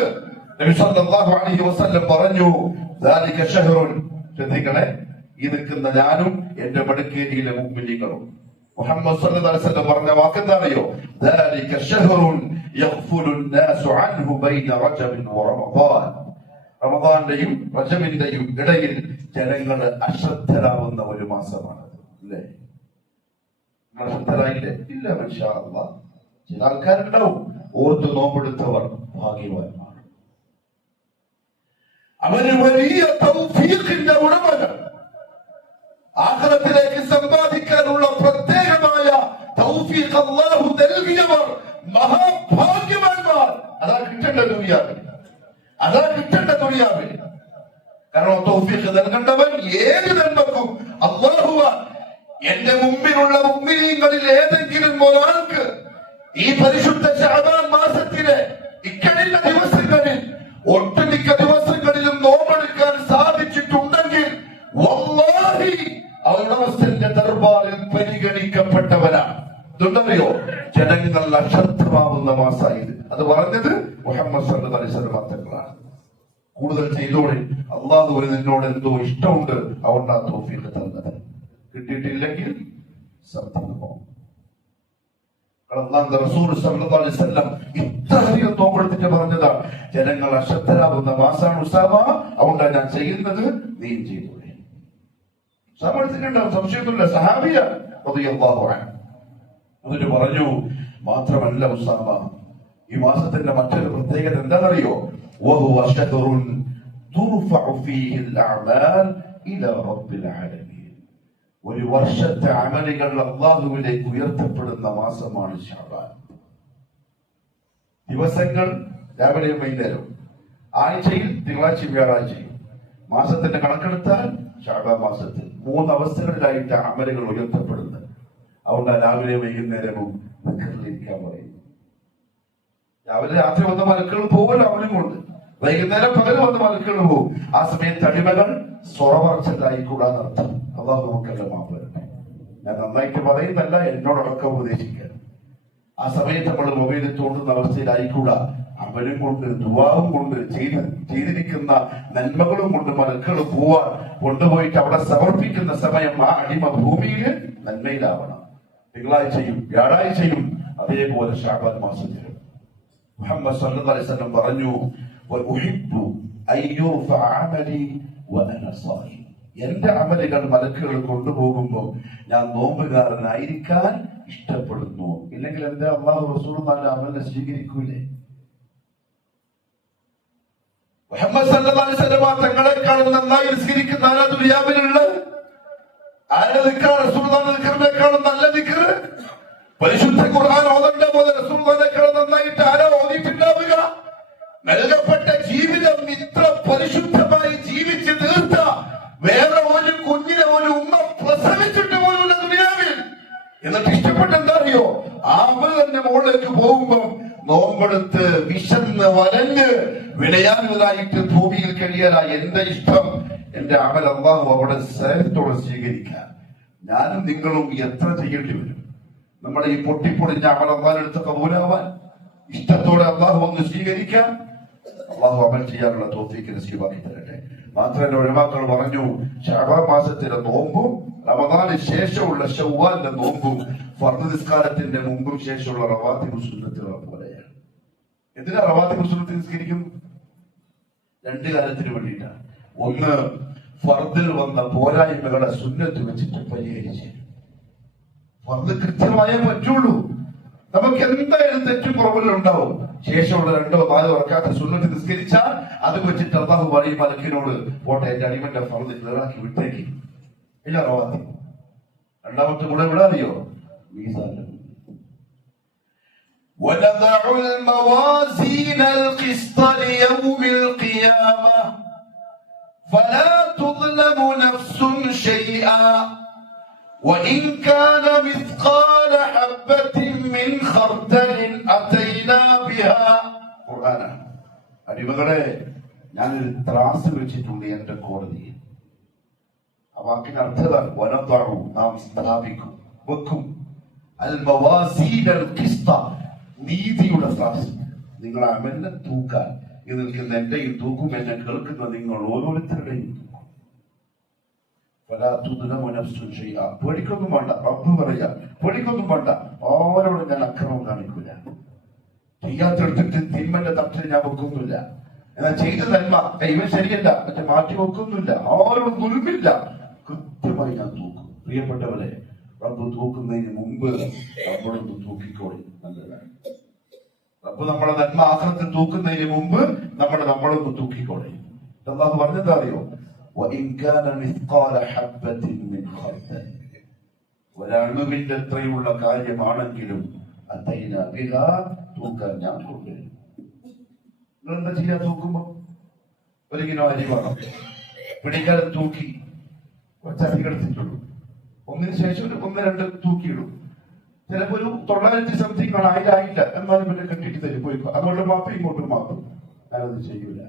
നബി സല്ലല്ലാഹു അലൈഹി വസല്ലം പറഞ്ഞു, ദാലിക ശഹ്റുൻ, ശ്രദ്ധിക്കണേ, ഈ നിൽക്കുന്ന ഞാനും എന്റെ മടക്കേരിയിലെ മുഅ്മിനീങ്ങളും. മുഹമ്മദ് സല്ലല്ലാഹു അലൈഹി വസല്ലം പറഞ്ഞ വാക്കെന്താണോ? ദാലിക ശഹ്റുൻ യഗ്ഫുലു അന്നാസു അൻഹു ബൈന റജബിൻ വ റമദാൻ. റമദാന്റെയും റജബിന്റെയും ഇടയിൽ ജനങ്ങൾ അശ്രദ്ധരാവുന്ന ഒരു മാസമാണ്. അല്ലേ? അശ്രദ്ധരായില്ലേ? ഇല്ല, ഇൻഷാ അല്ലാഹ്. ചില ആൾക്കാരുണ്ടാവും, ഓർത്ത് നോമ്പെടുത്തവർ ഭാഗ്യവാന്മാർ. അവര് വലിയ തൗഫീഖിന്റെ ഉടമകൾ. ആഖിറത്തിലേക്ക് സമ്പാദിക്കാനുള്ള പ്രത്യേകമായ തൗഫീഖ് അല്ലാഹു നൽകിയവർ മഹാഭാഗ്യവാന്മാർ. അതാ കിട്ടേണ്ട ദുനിയാവിൽ, അതാ കിട്ടേണ്ട ദുനിയാവിൽ. കാരണം തൗഫീഖ് നൽകേണ്ടവൻ ഏത് നന്മക്കും അല്ലാഹുവാണ്. എന്റെ മുമ്പിലുള്ള മുഅ്മിനീങ്ങളിൽ ഏതെങ്കിലും ഒരാൾക്ക് ഈ പരിശുദ്ധ ശഅബാൻ മാസത്തിലെ ഇക്കഴിഞ്ഞ ദിവസങ്ങളിൽ ഒട്ടുമിക്ക ദിവസങ്ങളിലും നോമ്പെടുക്കാൻ സാധിച്ചിട്ടുണ്ടെങ്കിൽ വല്ലാഹി അല്ലാഹുവിന്റെ ദർബാറിൽ പരിഗണിക്കപ്പെട്ടവനാണ്. ഇതുണ്ടറിയോ, ജനങ്ങൾ അശക്തമാവുന്ന മാസമായത്. അത് പറഞ്ഞത് മുഹമ്മദ് സല്ലല്ലാഹു അലൈഹി വസല്ലം തങ്ങളാണ്. കൂടുതൽ ചെയ്തോടെ, അള്ളാഹുവിന് നിന്നോട് എന്തോ ഇഷ്ടമുണ്ട്, അതുകൊണ്ട് ആ തൗഫീഖ് തന്നത്. കിട്ടിയിട്ടില്ലെങ്കിൽ സത്യമോ റസൂൽ സല്ലല്ലാഹു അലൈഹി വസല്ലം ഇത്രയധികം നോമ്പെടുത്തിട്ട് പറഞ്ഞതാ, ജനങ്ങൾ അശക്തരാകുന്ന മാസാണ് ഉസാമ, അതുകൊണ്ടാണ് ഞാൻ ചെയ്യുന്നത്, നീ ചെയ്തോടെ. ഉസാമ എടുത്തിട്ടുണ്ടാവും, സംശയമൊന്നുമില്ല, സഹാബിയ റളിയല്ലാഹു അൻഹു. എന്നിട്ട് പറഞ്ഞു, മാത്രമല്ല ഉസാമ, ഈ മാസത്തിന്റെ മറ്റൊരു പ്രത്യേകത എന്താണെന്നറിയോ? വഹുവ ശഹറുൻ തുർഫഉ ഫീഹി അൽഅഅമാൽ ഇലാ റബ്ബിൽ ആലമീൻ. ഒരു വർഷത്തെ അമലുകൾ അല്ലാഹുവിലേക്ക് ഉയർത്തപ്പെടുന്ന മാസമാണ് ശഅബാൻ. ദിവസങ്ങൾ രാവിലെയും വൈകുന്നേരവും, ആഴ്ചയിൽ തിങ്കളാഴ്ചയും വ്യാഴാഴ്ചയും. മാസത്തിന്റെ കണക്കെടുത്താൽ ശഅബാൻ മാസത്തിൽ 3 അവസ്ഥകളിലായിട്ട് അമലുകൾ ഉയർത്തപ്പെടുന്നത്. അതുകൊണ്ടാണ് രാവിലെ വൈകുന്നേരവും ദിക്റിലിരിക്കാൻ പറയുന്നത്. രാവിലെ രാത്രി വന്ന മലക്കുകൾ പോകുമല്ലോ അവനും കൊണ്ട്, വൈകുന്നേരം പകൽ വന്ന മലക്കുകൾ പോകും. ആ സമയത്ത് അടിമകൾ സ്വറവർച്ചല്ലായിക്കൂടാന്നർത്ഥം. അള്ളാഹു നമുക്കെല്ലാം മാപ്പ് തരട്ടെ. ഞാൻ നന്നായിട്ട് പറയുന്നല്ല, എന്നോടൊക്കെ ഉപദേശിക്കാൻ. ആ സമയത്ത് നമ്മൾ മൊബൈലിൽ തോണ്ടുന്ന അവസ്ഥയിലായിക്കൂടാ. അമലും കൊണ്ട്, ദുആവും കൊണ്ട്, ചെയ്തിരിക്കുന്ന നന്മകളും കൊണ്ട് മലക്കുകൾ പോവാൻ കൊണ്ടുപോയിട്ട് അവിടെ സമർപ്പിക്കുന്ന സമയം ആ അടിമ ഭൂമിയിൽ നന്മയിലാവണം. തിങ്കളാഴ്ചയും വ്യാഴാഴ്ചയും അതേപോലെ ശഅബാൻ മാസത്തിലും. മുഹമ്മദ് സല്ലല്ലാഹു അലൈഹി വസല്ലം പറഞ്ഞു, വഉഹിബ്ബു അയ്യുർഫഅ അമലി വഅന സായിം. എന്റെ അമലുകൾ മലക്കുകൾ കൊണ്ടുപോകുമ്പോൾ ഞാൻ നോമ്പുകാരനായിരിക്കാൻ ഇഷ്ടപ്പെടുന്നു. ഇല്ലെങ്കിൽ എന്റെ അല്ലാഹു റസൂലുള്ളാഹിന്റെ അമലിനെ സ്വീകരിക്കൂലേ? മുഹമ്മദ് സല്ലല്ലാഹു അലൈഹി വസല്ലം തങ്ങളെക്കാളും നന്നായി നിസ്കരിക്കുന്ന ആരാ ദുനിയാവിലുള്ളത്? ആരുടെ ദിക്റാണ് റസൂലുള്ളാഹിന്റെ ദിക്റിനേക്കാളും നല്ല ദിക്ർ? പരിശുദ്ധ ഖുർആൻ ഓതേണ്ട പോലെ റസൂലുള്ളാഹിനേക്കാളും നന്നായിട്ട് ആരാ ഓതിയിട്ടുണ്ടാവുക? നൽകപ്പെട്ട ജീവിതം ഇത്ര പരിശുദ്ധമായി ജീവിച്ച് തീർത്ത വേറെ ഒരു കുഞ്ഞിനെ ഒരു ഉമ്മ പ്രസവിച്ചിട്ട് പോലുള്ള ദുനിയാവിൽ. എന്നിട്ട് ഇഷ്ടപ്പെട്ട എന്താ അറിയോ? ആമ തന്നെ മുകളിലേക്ക് പോകുമ്പോ നോമ്പെടുത്ത് വിശന്ന് വരഞ്ഞ് വിളയാനുള്ളതായിട്ട് ഭൂമിയിൽ കഴിയാനായി എന്റെ ഇഷ്ടം, എന്റെ അമൽ അല്ലാഹു അവിടെ സ്നേഹത്തോടെ സ്വീകരിക്കാൻ ഞാനും നിങ്ങളും എത്ര ചെയ്യേണ്ടി വരും? നമ്മുടെ ഈ പൊട്ടിപ്പൊളിഞ്ഞ അമൽ അല്ലാഹുവിന്റെ കബൂലാവാൻ, ഇഷ്ടത്തോടെ അല്ലാഹു ഒന്ന് സ്വീകരിക്കാൻ അല്ലാഹു അമൽ ചെയ്യാനുള്ള തൗഫീഖ് നസീബാക്കി തരട്ടെ. മാത്രമല്ല, ഉലമാക്കൾ പറഞ്ഞു, ശഅബാൻ മാസത്തിലെ നോമ്പും റമദാനിന് ശേഷമുള്ള ശവ്വാലിന്റെ നോമ്പും ഫർദ് നിസ്കാരത്തിന്റെ മുമ്പും ശേഷമുള്ള റവാത്തിബ് സുന്നത്തുകളെ പോലെയാണ്. എന്തിനാ റവാത്തിബ് സുന്നത്ത് നിസ്കരിക്കുന്നു? 2 കാര്യത്തിന് വേണ്ടിയിട്ടാണ്. ഒന്ന്, ഫർദിൽ വന്ന പോരായ്മകളെ സുന്നത്ത് വെച്ചിട്ട് പരിഹരിച്ച്. ഫർദ് കൃത്യമായേ പറ്റുള്ളൂ. നമുക്ക് എന്തായാലും തെറ്റും കുറവുകളുണ്ടാവും. ശേഷമുള്ള 2-4 റക്അത്ത് സുന്നത്ത് നിസ്കരിച്ചാൽ അത് വെച്ചിട്ട് അല്ലാഹു പറയും മലക്കിനോട്, പോട്ടെ എന്റെ അടിമന്റെ ഫർദ് ക്ലിയറാക്കി വിട്ടേക്ക്. ഇല്ല റവാത്തി. രണ്ടാമത്തെ ഗുണം ഇവിടെ അറിയോ? മീസാൻ. وَنَضَعُ الْمَوَازِينَ الْقِسْطَ لِيَوْمِ الْقِيَامَةِ فَلَا تُظْلَمُ نَفْسٌ شَيْئًا وَإِنْ كَانَ مِثْقَالَ حَبَّةٍ مِّنْ خَرْدَلٍ أَتَيْنَا بِهَا. ഖുർആനാണ്. അടിമകളെ, ഞാനൊരു ത്രാസ് വെച്ചിട്ടുണ്ട് എന്റെ കോടതിയിൽ. ആ വാക്കിന്റെ അർത്ഥതാണ് വനദഉ, നാം സ്ഥാപിക്കും, വെക്കും, അൽ മവാസീൻ അൽ ഖിസ്ത, നീതിയുടെ ത്രാസ്. നിങ്ങൾ അമലിനെ തൂക്കാൻ, ഇത് നിൽക്കുന്ന എന്റെയും തൂക്കും, എന്നെ കേൾക്കുന്ന നിങ്ങൾ ഓരോരുത്തരുടെയും തൂക്കും. പേടിക്കൊന്നും വേണ്ട. റബ്ബ് പറയാ, പേടിക്കൊന്നും വേണ്ട, ആരോടും ഞാൻ അക്രമം കാണിക്കൂല. ചെയ്യാത്തെടുത്തിട്ട് തിന്മന്റെ തട്ടിൽ ഞാൻ വെക്കുന്നില്ല. എന്നാൽ ചെയ്ത നന്മ ഇവൻ ശരിയല്ല മറ്റേ മാറ്റി വെക്കുന്നില്ല. ആരോടും ദുൽമില്ല. കൃത്യമായി ഞാൻ തൂക്കും. പ്രിയപ്പെട്ടവരെ, റബ്ബ് തൂക്കുന്നതിന് മുമ്പ് നമ്മളൊന്ന് തൂക്കിക്കോളി. നല്ലതാണ്. റബ്ബ് നമ്മളെ നന്മ ആഖിറത്തിൽ തൂക്കുന്നതിന് മുമ്പ് നമ്മളൊന്ന് തൂക്കിക്കോളി. അല്ലാഹു പറഞ്ഞത് അറിയോ? وَإِنْ كَانَ مِثْقَالَ حَبَّةٍ مِّنْ خَرْدَلٍ ഒരണുവിന്റെ എത്രയുള്ള കാര്യമാണെങ്കിലും തൂക്കാൻ ഞാൻ കൊണ്ടുവരും. നിങ്ങളെന്താ ചെയ്യാ? തൂക്കുമ്പോ 1 കിലോ അരി വേണം, പിടിക്കാതെ തൂക്കി കുറച്ചധികം എടുത്തിട്ടുള്ളൂ. ഒന്നിന് ശേഷം 1-2 തൂക്കിയിടും. ചിലപ്പോ ഒരു 900 സംതിങ് ആണ്, 1000 ആയില്ല, എന്നാലും പിന്നെ കെട്ടിട്ട് തരും, പോയിക്കോ. അതുകൊണ്ട് മാപ്പ് ഇങ്ങോട്ടും മാപ്പും. ഞാനത് ചെയ്യൂല.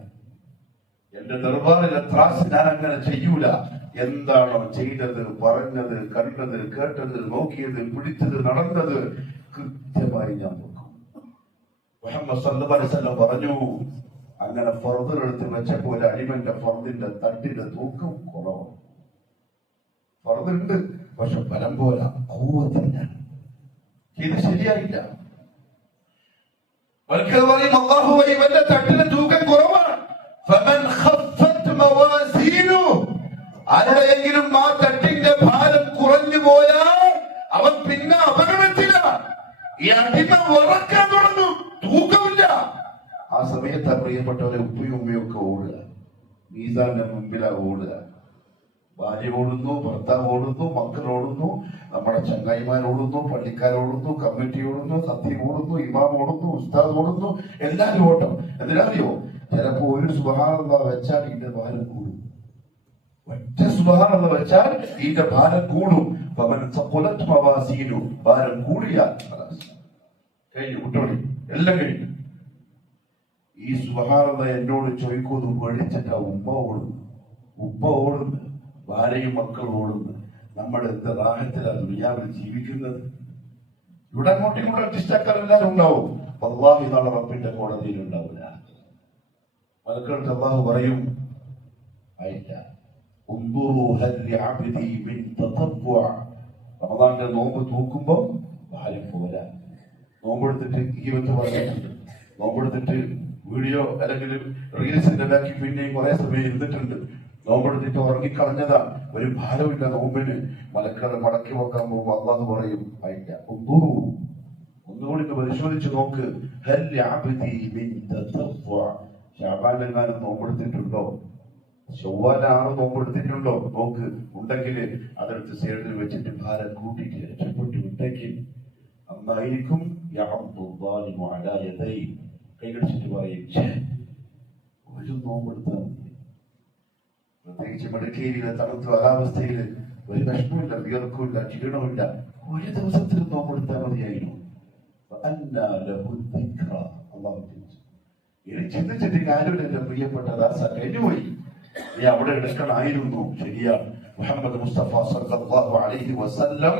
എന്റെ ദർബാറിലെ ത്രാസ് ഞാൻ അങ്ങനെ ചെയ്യൂല. എന്താണോ ചെയ്തത്, പറഞ്ഞത്, കണ്ടത്, കേട്ടത്, നോക്കിയത്, പിടിച്ചത്, നടന്നത് കൃത്യമായി ഞാൻ നോക്കും. മുഹമ്മദ് സല്ലല്ലാഹു അലൈഹി വസല്ലം പറഞ്ഞു, അങ്ങനെ ഫർദിനെടുത്ത് വെച്ചപ്പോൾ ഒരു അടിമന്റെ ഫർദിന്റെ തട്ടിന്റെ തൂക്കം കുറവാണ്. ഫർദുണ്ട്, പക്ഷെ ബലം പോലെ കൂവത്തില്ല. ഇത് ശരിയായില്ല. പറയും അല്ലാഹു ഇവന്റെ തട്ടിന്റെ തൂക്കം കുറവാണ്. ആരുടെയെങ്കിലും ആ തട്ടിന്റെ ഭാരം കുറഞ്ഞു പോയാൽ അവൻ പിന്നെ അപകടത്തിലാണ്. ഈ അടിമ ഉറക്കാൻ തുടങ്ങും, തൂക്കമില്ല. ആ സമയത്ത് പ്രിയപ്പെട്ടവരെ ഉപ്പയും ഉമ്മയൊക്കെ ഓടുക, മീസാന്റെ മുമ്പിലാ ഓടുക. ഭാര്യ ഓടുന്നു, ഭർത്താവ് ഓടുന്നു, മക്കൾ ഓടുന്നു, നമ്മുടെ ചങ്ങായിമാരോടുന്നു, പള്ളിക്കാരോടുന്നു, കമ്മിറ്റി ഓടുന്നു, സത്യം ഓടുന്നു, ഇമാം ഓടുന്നു, ഉസ്താദ് ഓടുന്നു, എല്ലാവരും ഓട്ടം. എന്തിനറിയോ? ചിലപ്പോ ഒരു സുബ്ഹാനല്ലാഹ് വെച്ചാൽ ഇതിന്റെ ഭാരം കൂടും. ഒറ്റ സുബ്ഹാനല്ലാഹ് വെച്ചാൽ ഇതിന്റെ ഭാരം കൂടും. ഭാരം കൂടിയാൽ കഴിഞ്ഞു, കുട്ടോളി, എല്ലാം കഴിഞ്ഞു. ഈ സുബ്ഹാനല്ലാഹ് എന്നോട് ചോദിക്കുന്നു, പേടിച്ചിട്ടാ ഉപ്പ ഓടുന്നു, ഭാര്യയും മക്കളും ഓടുന്നു. നമ്മൾ എന്ത് റാഹത്തിലാണ് ദുനിയാവിൽ ജീവിക്കുന്നത്? ഇവിടെ അങ്ങോട്ടും ഇങ്ങോട്ടും അഡ്ജസ്റ്റാക്കാൻ എല്ലാവരും ഉണ്ടാവും. അല്ലാഹു നാളെ റബ്ബിന്റെ കോടതിയിൽ ഉണ്ടാവില്ല. മലക്കൾക്ക് അല്ലാഹു പറയും, റമദാന്റെ നോമ്പ് തൂക്കുമ്പോ ഭാരം പോരാ. നോമ്പെടുത്തിട്ട് പറഞ്ഞിട്ടുണ്ട്, നോമ്പെടുത്തിട്ട് വീഡിയോ അല്ലെങ്കിൽ റീൽസിന്റെ ബാക്കി പിന്നെയും കുറെ സമയം ഇരുന്നിട്ടുണ്ട്, നോമ്പെടുത്തിട്ട് ഉറങ്ങിക്കളഞ്ഞതാ, ഒരു ഭാരമില്ല നോമ്പിന്. മലക്കാരെ മടക്കി വെക്കാൻ പോകുമ്പോ അല്ലാഹു പറയും, ഒന്നുകൂടി പരിശോധിച്ച് നോക്ക്, ഷാബാനെങ്ങാനും നോമ്പെടുത്തിട്ടുണ്ടോ, ചൊവ്വാല 6 നോമ്പെടുത്തിട്ടുണ്ടോ നോക്ക്. ഉണ്ടെങ്കിൽ അതെടുത്ത് സൈഡിൽ വെച്ചിട്ട് ഭാരം കൂട്ടിയിട്ട് രക്ഷപ്പെട്ട് വിട്ടെങ്കിൽ അന്നായിരിക്കും കൈകടിച്ചിട്ട് പറയും, ഒരു നോമ്പെടുത്താൽ മതി. പ്രത്യേകിച്ച് മെഡിക്കേരിയിലെ തണുത്ത കാലാവസ്ഥയിൽ ഒരു വിഷമമില്ല, വിയർക്കില്ല, ക്ഷീണമില്ല, ഒരു ദിവസത്തിൽ നോമ്പെടുത്താൽ മതിയായിരുന്നു. ഇനി ചിന്തിച്ചിട്ട് കാര്യമില്ല. എന്റെ പ്രിയപ്പെട്ട ദാസ, കഴിഞ്ഞുപോയി. നീ അവിടെ എടുക്കണമായിരുന്നു. ശരിയാണ്. മുഹമ്മദ് മുസ്തഫ സല്ലല്ലാഹു അലൈഹി വസല്ലം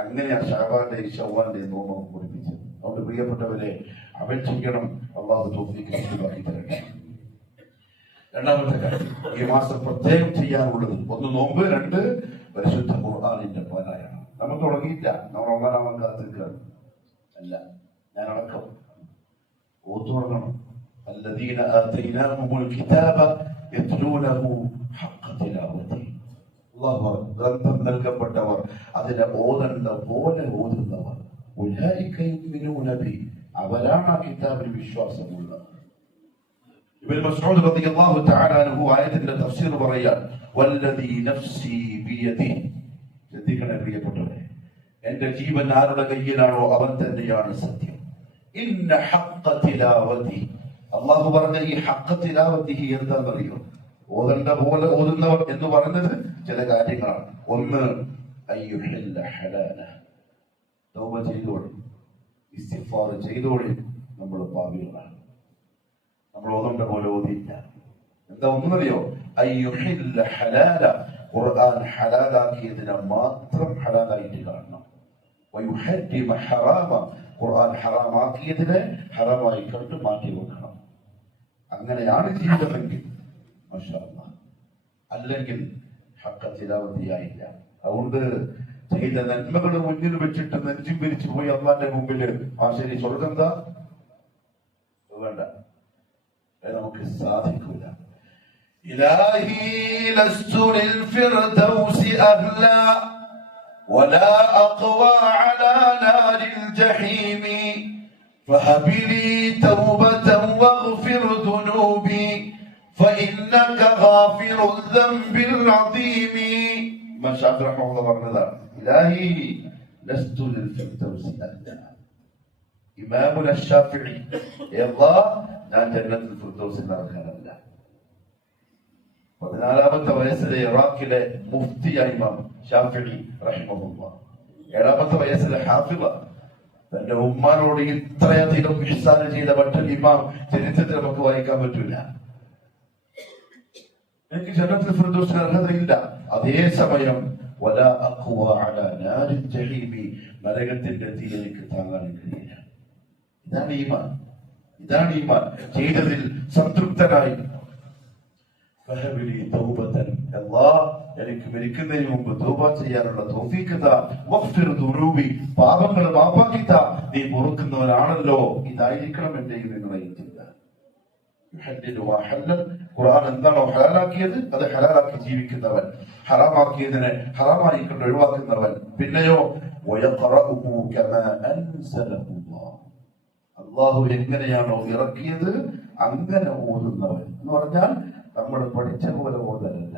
അങ്ങനെ ശഅബാന്റെ ശവ്വാലിന്റെ നോമ്പ് പഠിപ്പിച്ചത്. അതുകൊണ്ട് പ്രിയപ്പെട്ടവരെ, അവൻ ചെയ്യണം. അല്ലാഹു തൗഫീഖ് നൽകി തരട്ടെ. രണ്ടാമത്തെ കാര്യം, ഈ മാസം പ്രത്യേകം ചെയ്യാനുള്ളത് 1 നോമ്പ്, 2 പരിശുദ്ധ ഖുർആനിന്റെ പാരായണം. നമ്മൾ തുടങ്ങിയില്ല, നമ്മൾ ഒന്നാം കാത്തിരിക്കുകയാണ്. അല്ല, ഞാൻ അടക്കം തുടങ്ങണം. الذين آتيناهم الكتاب يتلونه حق تلاوته. അല്ലാഹു ഗ്രന്ഥം നൽകപ്പെട്ടവർ അതിനെ ഓതേണ്ട പോലെ ഓതുന്നവർ. ഉലൈക യുമിനൂന ബി, അവരാണ് ആ കിതാബിൽ വിശ്വാസമുള്ളവർ. ഇബ്നു മസ്ഊദ് റളിയല്ലാഹു തആല അൻഹു ആയത്തിന്റെ തഫ്സീർ പറയുകയാണ്, വല്ലദീ നഫ്സി ബിയദിഹി. ശ്രദ്ധിക്കണേ പ്രിയപ്പെട്ടവരെ, എന്റെ ജീവൻ ആരുടെ കയ്യിലാണോ അവൻ തന്നെയാണ് സത്യം. ഇന്ന ഹഖ്ഖ തിലാവതി, അല്ലാഹു പറഞ്ഞ ഈ ഹഖ്ഖ തിലാവതിഹി എന്താണെന്നറിയോ? ഓതണ്ട പോലെ ഓതുന്നവർ എന്ന് പറഞ്ഞത് ചില കാര്യങ്ങളാണ്. ഒന്ന്, അയ്യുഹില്ല ഹലാല, തൗബ ചെയ്തോളി, ഇസ്തിഗ്ഫാർ ചെയ്തോളി. നമ്മൾ പാപികളാണ്, നമ്മൾ ഓതണ്ട പോലെ ഓതിയില്ല. എന്താ ഒന്നറിയോ? അയ്യുഹില്ല ഹലാല, ഖുർആൻ ഹലാലാക്കിയതിനെ മാത്രം ഹലാലായിട്ട് കാണണം. വയുഹരിമ ഹറാമ, ഖുർആൻ ഹറാമാക്കിയതിനെ ഹറാമായി കണ്ട് മാറ്റി വെക്കണം. അങ്ങനെയാണ് ജീവിതമെങ്കിൽ മാഷാ അല്ലാഹ്, അല്ലെങ്കിൽ ഹഖ്ഖ തിലാവത്തിയായില്ല. അതുകൊണ്ട് ചെയ്ത നന്മകൾ മുന്നിൽ വെച്ചിട്ട് നെഞ്ചും പിരിച്ചു പോയി അള്ളാന്റെ മുമ്പിൽ ശരി സ്വർഗം എന്താ വേണ്ട, നമുക്ക് സാധിക്കൂല. ഇലാഹി ലസ്തു ലിൽ ഫിർദൗസി അഹ്ലാ ولا أقوى على نار الجحيم فهب لي توبة واغفر ذنوبي فإنك غافر الذنب العظيم. ഇമാം ഷാഫി റഹ്മത്തുള്ളാഹി പറഞ്ഞതാണ്, ഇലാഹി ലസ്തു ലിൽ ഫിർദൗസി അഹ്ല. ഇമാമുന ഷാഫിഈ, അല്ലാഹ് ഞാൻ ജന്നത്തുൽ ഫിർദൗസിൽ നടക്കാനല്ല. 14ാമത്തെ വയസ്സിലെ ഇറാഖിലെ മുഫ്തിയായ ഇമാം ഷാഫിഈ റഹിമഹുല്ലാഹ്, 7ാമത്തെ വയസ്സിലെ ഹാഫിള. തന്റെ ഉമ്മാനോട് ഇത്രയധികം ഇഹ്സാൻ ചെയ്ത മറ്റൊരു ഇമാം ചരിത്രത്തിൽ നമുക്ക് വായിക്കാൻ പറ്റില്ല. എനിക്ക് ജന്നത്തുൽ ഫിർദൗസിന് അർഹതയില്ല. അതേസമയം വലാ അഖ്വ അലാ നാരിൽ ജഹീമി, നരകത്തിന്റെ തീ എനിക്ക് താങ്ങാൻ കഴിയില്ല. ഇതാണ് ഈമാൻ, ഇതാണ് ഈമാൻ. ചെയ്തതിൽ സംതൃപ്തനായി ഫഹബിലി തൗബതൻ, അല്ലാഹ് എനിക്ക് മരിക്കുന്നതിന് മുമ്പ് തൗബ ചെയ്യാനുള്ള തൗഫീഖ് താ, വഗ്ഫിർ ദുനൂബി, പാപങ്ങൾ മാപ്പാക്കി താ, നീ പൊറുക്കുന്നവനാണല്ലോ. ഇതായിരിക്കണം എന്റെ നിങ്ങളെ ചിന്ത. ഖുർആൻ എന്താണോ ഹലാലാക്കിയത് അത് ഹലാലാക്കി ജീവിക്കുന്നവൻ, ഹറാമാക്കിയതിനെ ഹറാമായി കൊണ്ട് ഒഴിവാക്കുന്നവൻ. പിന്നെയോ അല്ലാഹു എങ്ങനെയാണോ ഇറക്കിയത് അങ്ങനെ ഓതുന്നവൻ എന്ന് പറഞ്ഞാൽ നമ്മൾ പഠിച്ച പോലെ ഓതലല്ല,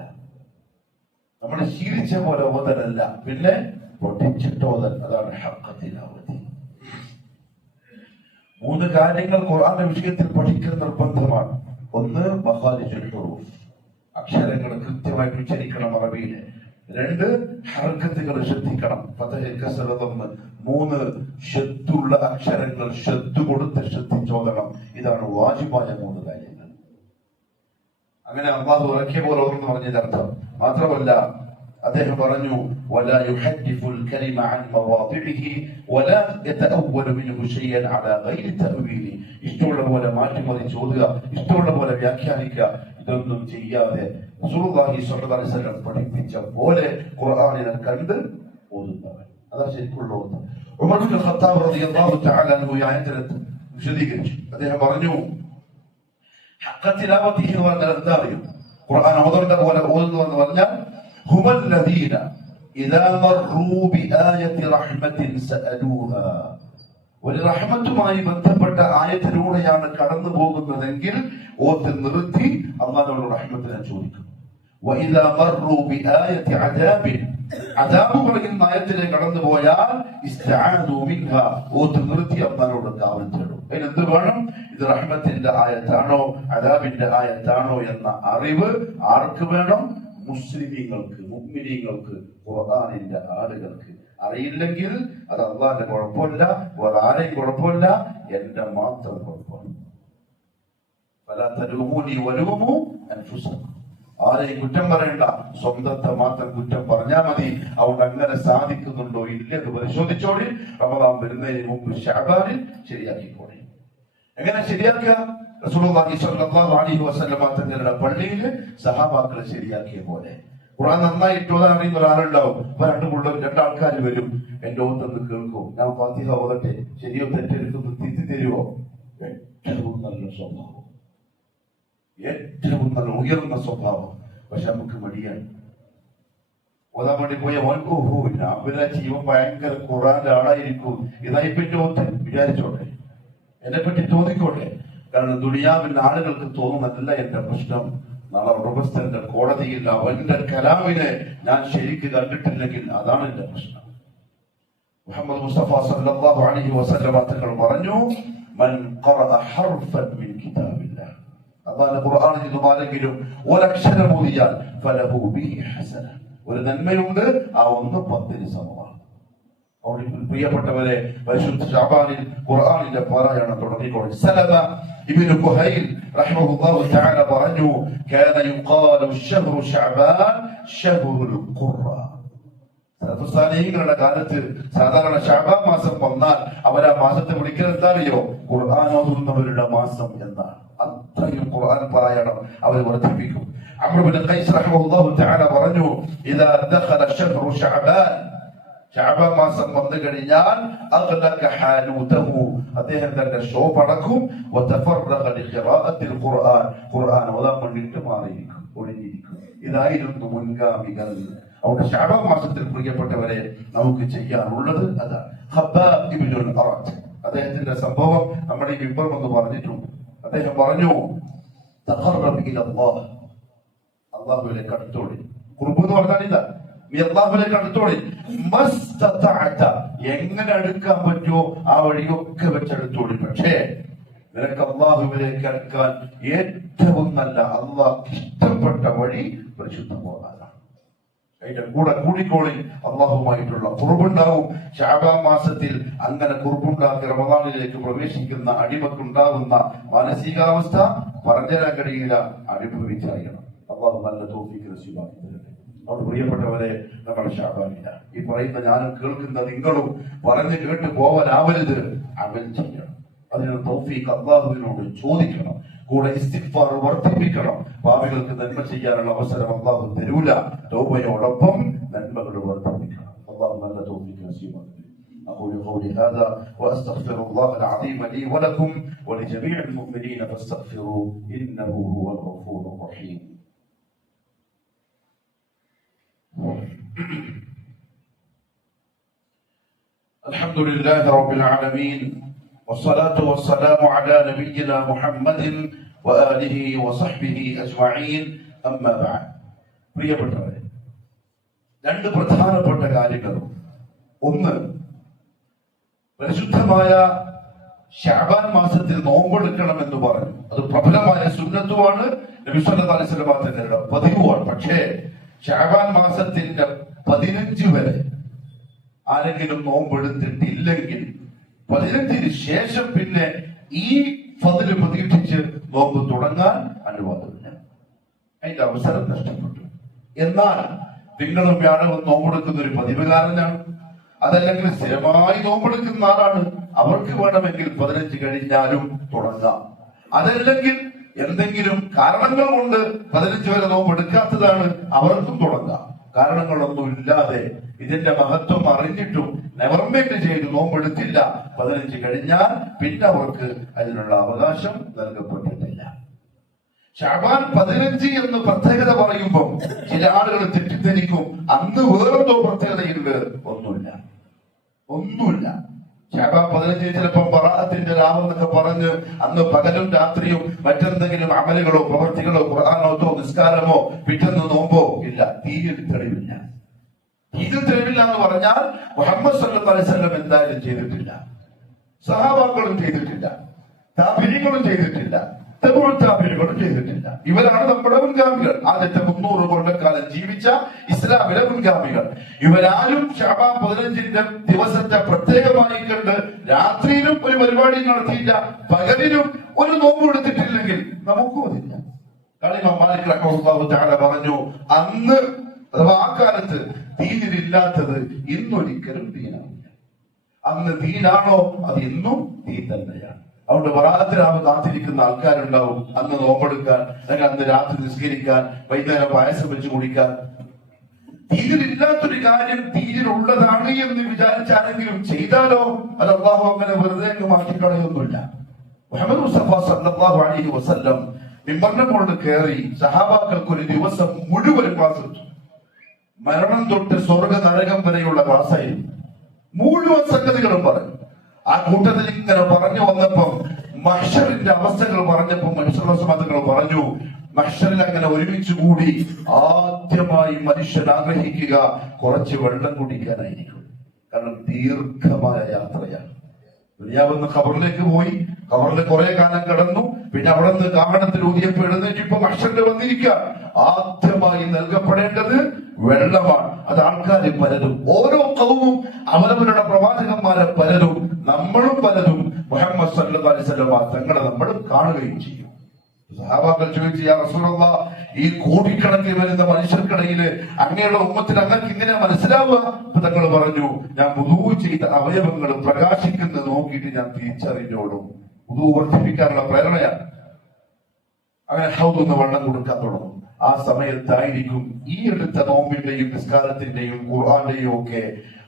നമ്മൾ ശീലിച്ച പോലെ ഓതലല്ല, പിന്നെ പഠിച്ചിട്ട് ഓതൽ. അതാണ് ഹഖ് തിലാവത്തി. 3 കാര്യങ്ങൾ ഖുർആന്റെ വിഷയത്തിൽ പഠിക്കൽ നിർബന്ധമാണ്. ഒന്ന് മഖാരിജുൽ ഹുറൂഫ്, അക്ഷരങ്ങൾ കൃത്യമായിട്ട് ഉച്ചരിക്കണം അറബിയിലെ. 2 ഹർക്കത്തുകൾ ശ്രദ്ധിക്കണം, ഫതഹ് കസ്റ ദമ്മ്. 3 ഷദ്ദുള്ള അക്ഷരങ്ങൾ ഷദ്ദ് കൊടുത്ത് ശ്രദ്ധിച്ചോദണം. ഇതാണ് വാജിബായ 3 കാര്യങ്ങൾ. അങ്ങനെ അല്ലാഹു ഇറക്കിയ പോലെ ഓർമ്മ പറഞ്ഞതിന്റെ അർത്ഥം. മാത്രമല്ല അദ്ദേഹം പറഞ്ഞു, വലാ യുഹദ്ദിഫുൽ കലിമ അൻ മവാദിഇഹി വലാ യതഅവ്വലു മിൻഹു ശൈഅൻ അലാ ഗൈരി തഅവീലി. ഇഷ്ടമുള്ള പോലെ മാറ്റിമറിച്ച് ഓതുക, ഇഷ്ടമുള്ള പോലെ വ്യാഖ്യാനിക്കുക, ഇതൊന്നും ചെയ്യാതെ റസൂലുള്ളാഹി സ്വല്ലല്ലാഹു അലൈഹി വസല്ലം പഠിപ്പിച്ച പോലെ ഖുർആനിനെ കണ്ട് ഓതുന്നവൻ, അതാ ശരിക്കുള്ള ഓത്ത്. ഉമർ ഇബ്നുൽ ഖത്താബ് റളിയല്ലാഹു തആല അൻഹു ഈ ആയത്തിനെ വിശദീകരിച്ചു. അദ്ദേഹം പറഞ്ഞു, ഹഖ തിലാവത്തിഹി എന്ന് പറഞ്ഞാൽ എന്താ അറിയും? ഖുർആൻ ഓതേണ്ട പോലെ ഓതുന്നു എന്ന് പറഞ്ഞാൽ ഹുവൽ ലദീന ഇദാ മർറൂ ബിആയത്തി റഹ്മത്തിൻ സഅലൂഹാ. ഒരു റഹ്മത്തുമായി ബന്ധപ്പെട്ട ആയത്തിലൂടെയാണ് കടന്നു പോകുന്നതെങ്കിൽ ഓത്ത് നിർത്തി അല്ലാഹുവിന്റെ റഹ്മത്തിനെ ചോദിക്കും. വഇദാ മർറൂ ബിആയത്തി അദാബിൻ, അദാബ് പറയുന്ന ആയത്തിലേക്ക് കടന്നു പോയാൽ ഇസ്തആദു മിൻഹാ, ഓത്ത് നിർത്തി അല്ലാഹുവിനോട് കാവൽ തേടും. അതിനെന്ത് വേണം? ഇത് റഹ്മത്തിന്റെ ആയത്താണോ അദാബിന്റെ ആയത്താണോ എന്ന അറിവ് ആർക്ക് വേണം? മുസ്ലിമീങ്ങൾക്ക്, മുഅ്മിനീങ്ങൾക്ക്, ഖുർആനിന്റെ ആളുകൾക്ക്. അറിയില്ലെങ്കിൽ അത് അല്ലാഹുവിന്റെ കുഴപ്പമില്ല, വേറെ ആരെയും കുഴപ്പമില്ല, എന്റെ മാത്രം കുഴപ്പമാണ്. ഫലാ തലൂമൂനി വലൂമു അൻഫുസക്കും. ആരെയും കുറ്റം പറയണ്ട, സ്വന്തത്തെ മാത്രം കുറ്റം പറഞ്ഞാൽ മതി. അതുകൊണ്ട് അങ്ങനെ സാധിക്കുന്നുണ്ടോ ഇല്ലെന്ന് പരിശോധിച്ചോളി. റമദാൻ വരുന്നതിന് മുമ്പ് ശഅബാനിൽ ശരിയാക്കിക്കോളി. എങ്ങനെ ശരിയാക്കുക? റസൂലുള്ളാഹി സ്വല്ലല്ലാഹു അലൈഹി വസല്ലം തങ്ങളുടെ പള്ളിയിൽ സഹാബാക്കൾ ശരിയാക്കിയ പോലെ. ഖുർആൻ നന്നായിട്ട് ഓതാൻ അറിയുന്ന ഒരാളുണ്ടാവും. അപ്പൊ 2 ആൾക്കാർ വരും, എന്റെ ഓത്തൊന്ന് കേൾക്കും, ഞാൻ ഫാത്തിഹ ഓതട്ടെ, ശരിയോ തെറ്റെടുക്കുന്നു തിരുത്തി തരുമോ? ഏറ്റവും നല്ല സ്വഭാവം, ഏറ്റവും നല്ല ഉയർന്ന സ്വഭാവം. പക്ഷെ നമുക്ക് മടിയാണ്. ഓതാൻ വേണ്ടി പോയ ഓൻകോഹോ ഞാൻ വിചാരിച്ച് ഇവൻ ഭയങ്കര ഖുർആന്റെ ആളായിരിക്കും, ഇതായിപ്പറ്റി ഓത്ത് വിചാരിച്ചോട്ടെ, എന്നെ പറ്റി തോന്നിക്കോട്ടെ. കാരണം ദുനിയാവിൽ ആളുകൾക്ക് തോന്നുന്നതല്ല എന്റെ പ്രശ്നം. നാളെ ഉടമസ്ഥന്റെ കോടതിയിൽ അവന്റെ കലാമിനെ ഞാൻ ശരിക്ക് കണ്ടിട്ടില്ലെങ്കിൽ അതാണ് എന്റെ പ്രശ്നം. മുഹമ്മദ് മുസ്തഫ സല്ലല്ലാഹു അലൈഹി വസല്ലം തങ്ങൾ പറഞ്ഞു, മൻ ഖറഅ ഹർഫൻ മിൻ കിതാബില്ലാഹ്, അല്ലാഹുവിന്റെ ഖുർആനിൽ നിന്നുമാരെങ്കിലും ഒരക്ഷരം ഓതിയാൽ ഫലഹു ബിഹി ഹസന, ഒരു നന്മയുണ്ട്, ആ 1 10 സമമാണ്. പ്രിയപ്പെട്ടവരെ, പരിശുദ്ധ ശഅബാനിൽ ഖുർആനിന്റെ പാരായണം തുടങ്ങിക്കോളി. സലമ ഇബ്നു ഖുഹൈൽ റഹിമഹുല്ലാഹു തആല പറഞ്ഞു, കാന യുഖാലു ശഹ്റു ശഅബാൻ ശഹ്റുൽ ഖുർആൻ. സലഫുസ്സാലിഹീങ്ങളുടെ കാലത്ത് സാധാരണ ശഅബാൻ മാസം വന്നാൽ അവർ ആ മാസത്തെ വിളിക്കുന്നത് എന്താ അറിയോ? ഖുർആൻ ഓതുന്നവരുടെ മാസം എന്നാണ്. അത്രയും ഖുർആൻ പാരായണം അവർ വർദ്ധിപ്പിക്കും. അംർ ഇബ്നു ഖൈസ് റഹിമഹുല്ലാഹു തആല പറഞ്ഞു, ഇദാ ദഖല ശഹ്റു ശഅബാൻ, ശഅബാൻ മാസം വന്നു കഴിഞ്ഞാൽ അഗ്ലക ഹാനൂതഹു, അദ്ദേഹം തന്റെ ഷോപ്പ് അടക്കും, വതഫറഗ ലിഖിറാഅത്തിൽ ഖുർആൻ, ഖുർആൻ ഓതാൻ വേണ്ടിയിട്ട് മാറിയിരിക്കും, ഒഴിഞ്ഞിരിക്കും. ഇതായിരുന്നു മുൻഗാമികൾ. അവിടെ ശഅബാൻ മാസത്തിൽ പ്രിയപ്പെട്ടവരെ നമുക്ക് ചെയ്യാനുള്ളത് അതാണ്. ഖബ്ബാബ് ഇബ്നുൽ അറത്ത്, അദ്ദേഹത്തിന്റെ സംഭവം നമ്മുടെ ഈ മിമ്പർ എന്ന് പറഞ്ഞിട്ടുണ്ട്. അദ്ദേഹം പറഞ്ഞു, തഖറബ് ഇലല്ലാഹ്, അല്ലാഹുവിലേക്ക് അടുത്തോടി. ഖുർബ് എന്ന് പറഞ്ഞാൽ ഇതാ, നീ അള്ളാഹുവിലേക്ക് അടുത്തോളി. എങ്ങനെ അടുക്കാൻ പറ്റുമോ ആ വഴിയൊക്കെ വെച്ചെടുത്തോളി. പക്ഷേ നിനക്ക് അള്ളാഹുവിലേക്ക് അടുക്കാൻ ഏറ്റവും നല്ല അള്ളാഹ് ഇഷ്ടപ്പെട്ട വഴി പരിശുദ്ധ ഖുർആനാണ്. അതിന്റെ കൂടെ കൂടിക്കോളി അള്ളാഹുമായിട്ടുള്ള കുർബുണ്ടാവും. ശഅബാൻ മാസത്തിൽ അങ്ങനെ കുർബുണ്ടാക്കി റമദാനിലേക്ക് പ്രവേശിക്കുന്ന അടിമക്കുണ്ടാകുന്ന മാനസികാവസ്ഥ പറഞ്ഞുതരാൻ കഴിയില്ല, അനുഭവിച്ചറിയണം. അള്ളാഹു നല്ല തൗഫീഖ് നസീബാക്കി തരട്ടെ. അവിടെ പ്രിയപ്പെട്ടവരെ, നമ്മുടെ ശഅബാനില്ല ഈ പറയുന്ന ഞാനും കേൾക്കുന്ന നിങ്ങളും പറഞ്ഞു കേട്ട് പോവാനാവരുത്, അമൽ ചെയ്യണം. അതിന് തൗഫീഖ് അള്ളാഹുവിനോട് ചോദിക്കണം. കൂടെ ഇസ്തിഗ്ഫാർ വർദ്ധിപ്പിക്കണം. പാപികൾക്ക് നന്മ ചെയ്യാനുള്ള അവസരം അള്ളാഹു തരൂല. തൗബയോടൊപ്പം നന്മകൾ വർദ്ധിപ്പിക്കണം. അള്ളാഹു നല്ല തൗഫീഖ് നസീബാക്കി. أقول قولي هذا وأستغفر الله العظيم لي ولكم ولجميع المؤمنين فاستغفروه إنه هو الغفور الرحيم. الحمد لله رب العالمين والصلاة والسلام على نبينا محمد وآله وصحبه أجمعين أما بعد. പ്രിയപ്പെട്ടവരെ, രണ്ട് പ്രധാനപ്പെട്ട കാര്യങ്ങളും. ഒന്ന്, പരിശുദ്ധമായ ശഅബാൻ മാസത്തിൽ നോമ്പെടുക്കണം എന്ന് പറഞ്ഞു. അത് പ്രബലമായ സുന്നത്തുമാണ്, നബി സല്ലല്ലാഹു അലൈഹി വസല്ലം തങ്ങളുടെ പതിവുമാണ്. പക്ഷേ ശഅബാൻ മാസത്തിന്റെ 15 വരെ ആരെങ്കിലും നോമ്പെടുത്തിട്ടില്ലെങ്കിൽ 15-ന് ശേഷം പിന്നെ ഈ ഫദ്ല് പ്രതീക്ഷിച്ച് നോമ്പ് തുടങ്ങാൻ അനുവാദമില്ല. അതിന്റെ അവസരം നഷ്ടപ്പെട്ടു. എന്നാൽ തിങ്കളും വ്യാഴവും നോമ്പെടുക്കുന്ന ഒരു പതിവുകാരനാണ്, അതല്ലെങ്കിൽ സ്ഥിരമായി നോമ്പെടുക്കുന്ന ആളാണ്, അവർക്ക് വേണമെങ്കിൽ 15 കഴിഞ്ഞാലും തുടങ്ങാം. അതല്ലെങ്കിൽ എന്തെങ്കിലും കാരണങ്ങൾ കൊണ്ട് 15 വരെ നോമ്പെടുക്കാത്തതാണ്, അവർക്കും തുടങ്ങാം. കാരണങ്ങളൊന്നും ഇല്ലാതെ ഇതിന്റെ മഹത്വം അറിഞ്ഞിട്ടും നെവർമെന്റ് ചെയ്ത് നോമ്പെടുത്തില്ല, 15 കഴിഞ്ഞാൽ പിന്നെ അവർക്ക് അതിനുള്ള അവകാശം നൽകപ്പെട്ടിട്ടില്ല. ശഅബാൻ 15 എന്ന് പ്രത്യേകത പറയുമ്പോൾ ചില ആളുകൾ തെറ്റിദ്ധരിക്കും, അന്ന് വേറെന്തോ പ്രത്യേകതയുണ്ട്. ഒന്നുമില്ല. ശഅബാൻ 15 ചിലപ്പോൾ ബറാഅത്തിന്റെ രാവെന്നൊക്കെ പറഞ്ഞ് അന്ന് പകലും രാത്രിയും മറ്റെന്തെങ്കിലും അമലുകളോ പ്രവർത്തികളോ ഖുർആനോത്തോ നിസ്കാരമോ പിറ്റേന്ന് നോമ്പോ ഇല്ല. തീയിൽ തെളിവില്ല. തീയിൽ തെളിവില്ല എന്ന് പറഞ്ഞാൽ മുഹമ്മദ് സല്ലല്ലാഹു അലൈഹി വസല്ലം എന്തായാലും ചെയ്തിട്ടില്ല, സഹാബാക്കളും ചെയ്തിട്ടില്ല, താബിഈങ്ങളും ചെയ്തിട്ടില്ല, തബുഉത്താബിഈകളും ചെയ്തിട്ടില്ല. ഇവരാണ് നമ്മുടെ മുൻഗാമികൾ. ആദ്യത്തെ 300 കൊല്ലക്കാലം ജീവിച്ച ഇസ്ലാമിലെ മുൻഗാമികൾ. ഇവരാരും ശഅബാൻ 15-ന്റെ ദിവസത്തെ പ്രത്യേകമായി കണ്ട് രാത്രിയിലും ഒരു പരിപാടി നടത്തിയില്ല, പകലിലും ഒരു നോമ്പ് എടുത്തിട്ടില്ലെങ്കിൽ നമുക്കും അതില്ല. ഇമാം മാലിക് റഹിമഹുല്ലാഹു തആല പറഞ്ഞു, അന്ന് അഥവാ ആ കാലത്ത് ദീനിലില്ലാത്തത് ഇന്നൊരിക്കലും ദീനാവില്ല. അന്ന് ദീനാണോ അത് ഇന്നും ദീൻ തന്നെയാണ്. അതുകൊണ്ട് ബറാഅത്തിനാവ് കാത്തിരിക്കുന്ന ആൾക്കാരുണ്ടാവും അന്ന് നോമ്പെടുക്കാൻ, അല്ലെങ്കിൽ അന്ന് രാത്രി നിസ്കരിക്കാൻ, വൈകുന്നേരം പായസം വെച്ച് കുടിക്കാൻ. ദീനിലില്ലാത്തൊരു കാര്യം ദീനിലുള്ളതാണ് എന്ന് വിചാരിച്ചാണെങ്കിലും ചെയ്താലോ അത് അല്ലാഹു അങ്ങനെ വെറുതെ അങ്ങ് മാറ്റിക്കളയൊന്നുമില്ല. മുഹമ്മദ് മുസ്തഫ സല്ലല്ലാഹു അലൈഹി വസല്ലം മിമ്പറിനെ കൊണ്ട് കയറി സഹാബാക്കൾക്ക് ഒരു ദിവസം മുഴുവൻ ക്ലാസ് എടുത്തു. മരണം തൊട്ട് സ്വർഗ നരകം വരെയുള്ള ക്ലാസ്സായിരുന്നു. മുഴുവൻ സംഗതികളും പറഞ്ഞു. ആ കൂട്ടത്തിൽ ഇങ്ങനെ പറഞ്ഞു വന്നപ്പം മഹ്ശറിന്റെ അവസ്ഥകൾ പറഞ്ഞപ്പോൾ മനുഷ്യങ്ങൾ പറഞ്ഞു, മഹ്ശറിൽ അങ്ങനെ ഒരുമിച്ച് കൂടി ആദ്യമായി മനുഷ്യൻ ആഗ്രഹിക്കുക കുറച്ച് വെള്ളം കുടിക്കാനായിരിക്കും. കാരണം ദീർഘമായ യാത്രയാണ്. ദുനിയാവെന്ന് ഖബറിലേക്ക് പോയി, ഖബറിൽ കുറെ കാലം കിടന്നു, പിന്നെ അവിടെ നിന്ന് കാഹളത്തിൽ ഊതിയപ്പോൾ എഴുന്നേറ്റ് ഇപ്പൊ മഹ്ശറിൽ വന്നിരിക്കുക. ആദ്യമായി നൽകപ്പെടേണ്ടത് വെള്ളമാണ്. അത് ആൾക്കാർ പലരും, ഓരോ ഖൗമും അവരവരുടെ പ്രവാചകന്മാരെ പലരും, നമ്മളും പലരും മുഹമ്മദ് സല്ലല്ലാഹു അലൈഹി വസല്ലം തങ്ങളെ നമ്മൾ കാണുകയും ചെയ്യും. സഹാബാക്കൾ ചോദിച്ചു, യാ റസൂലല്ലാഹ്, ഈ കോടിക്കണക്കിന് വരുന്ന മനുഷ്യർക്കിടയിൽ അങ്ങയുടെ ഉമ്മത്തിൽ അങ്ങക്ക് ഇങ്ങനെ മനസ്സിലാവുക? തങ്ങൾ പറഞ്ഞു, ഞാൻ വുദൂ ചെയ്ത അവയവങ്ങൾ പ്രകാശിക്കുന്നത് നോക്കിയിട്ട് ഞാൻ തിരിച്ചറിഞ്ഞോളും. വുദൂ വർദ്ധിപ്പിക്കാനുള്ള പ്രേരണയാണ്. അങ്ങനെ ഹൗദൊന്ന് വെള്ളം കൊടുക്കാൻ തുടങ്ങും. ആ സമയത്തായിരിക്കും ഈ എടുത്ത നോമ്പിന്റെയും നിസ്കാരത്തിന്റെയും ഖുർആന്റെയും ഒക്കെ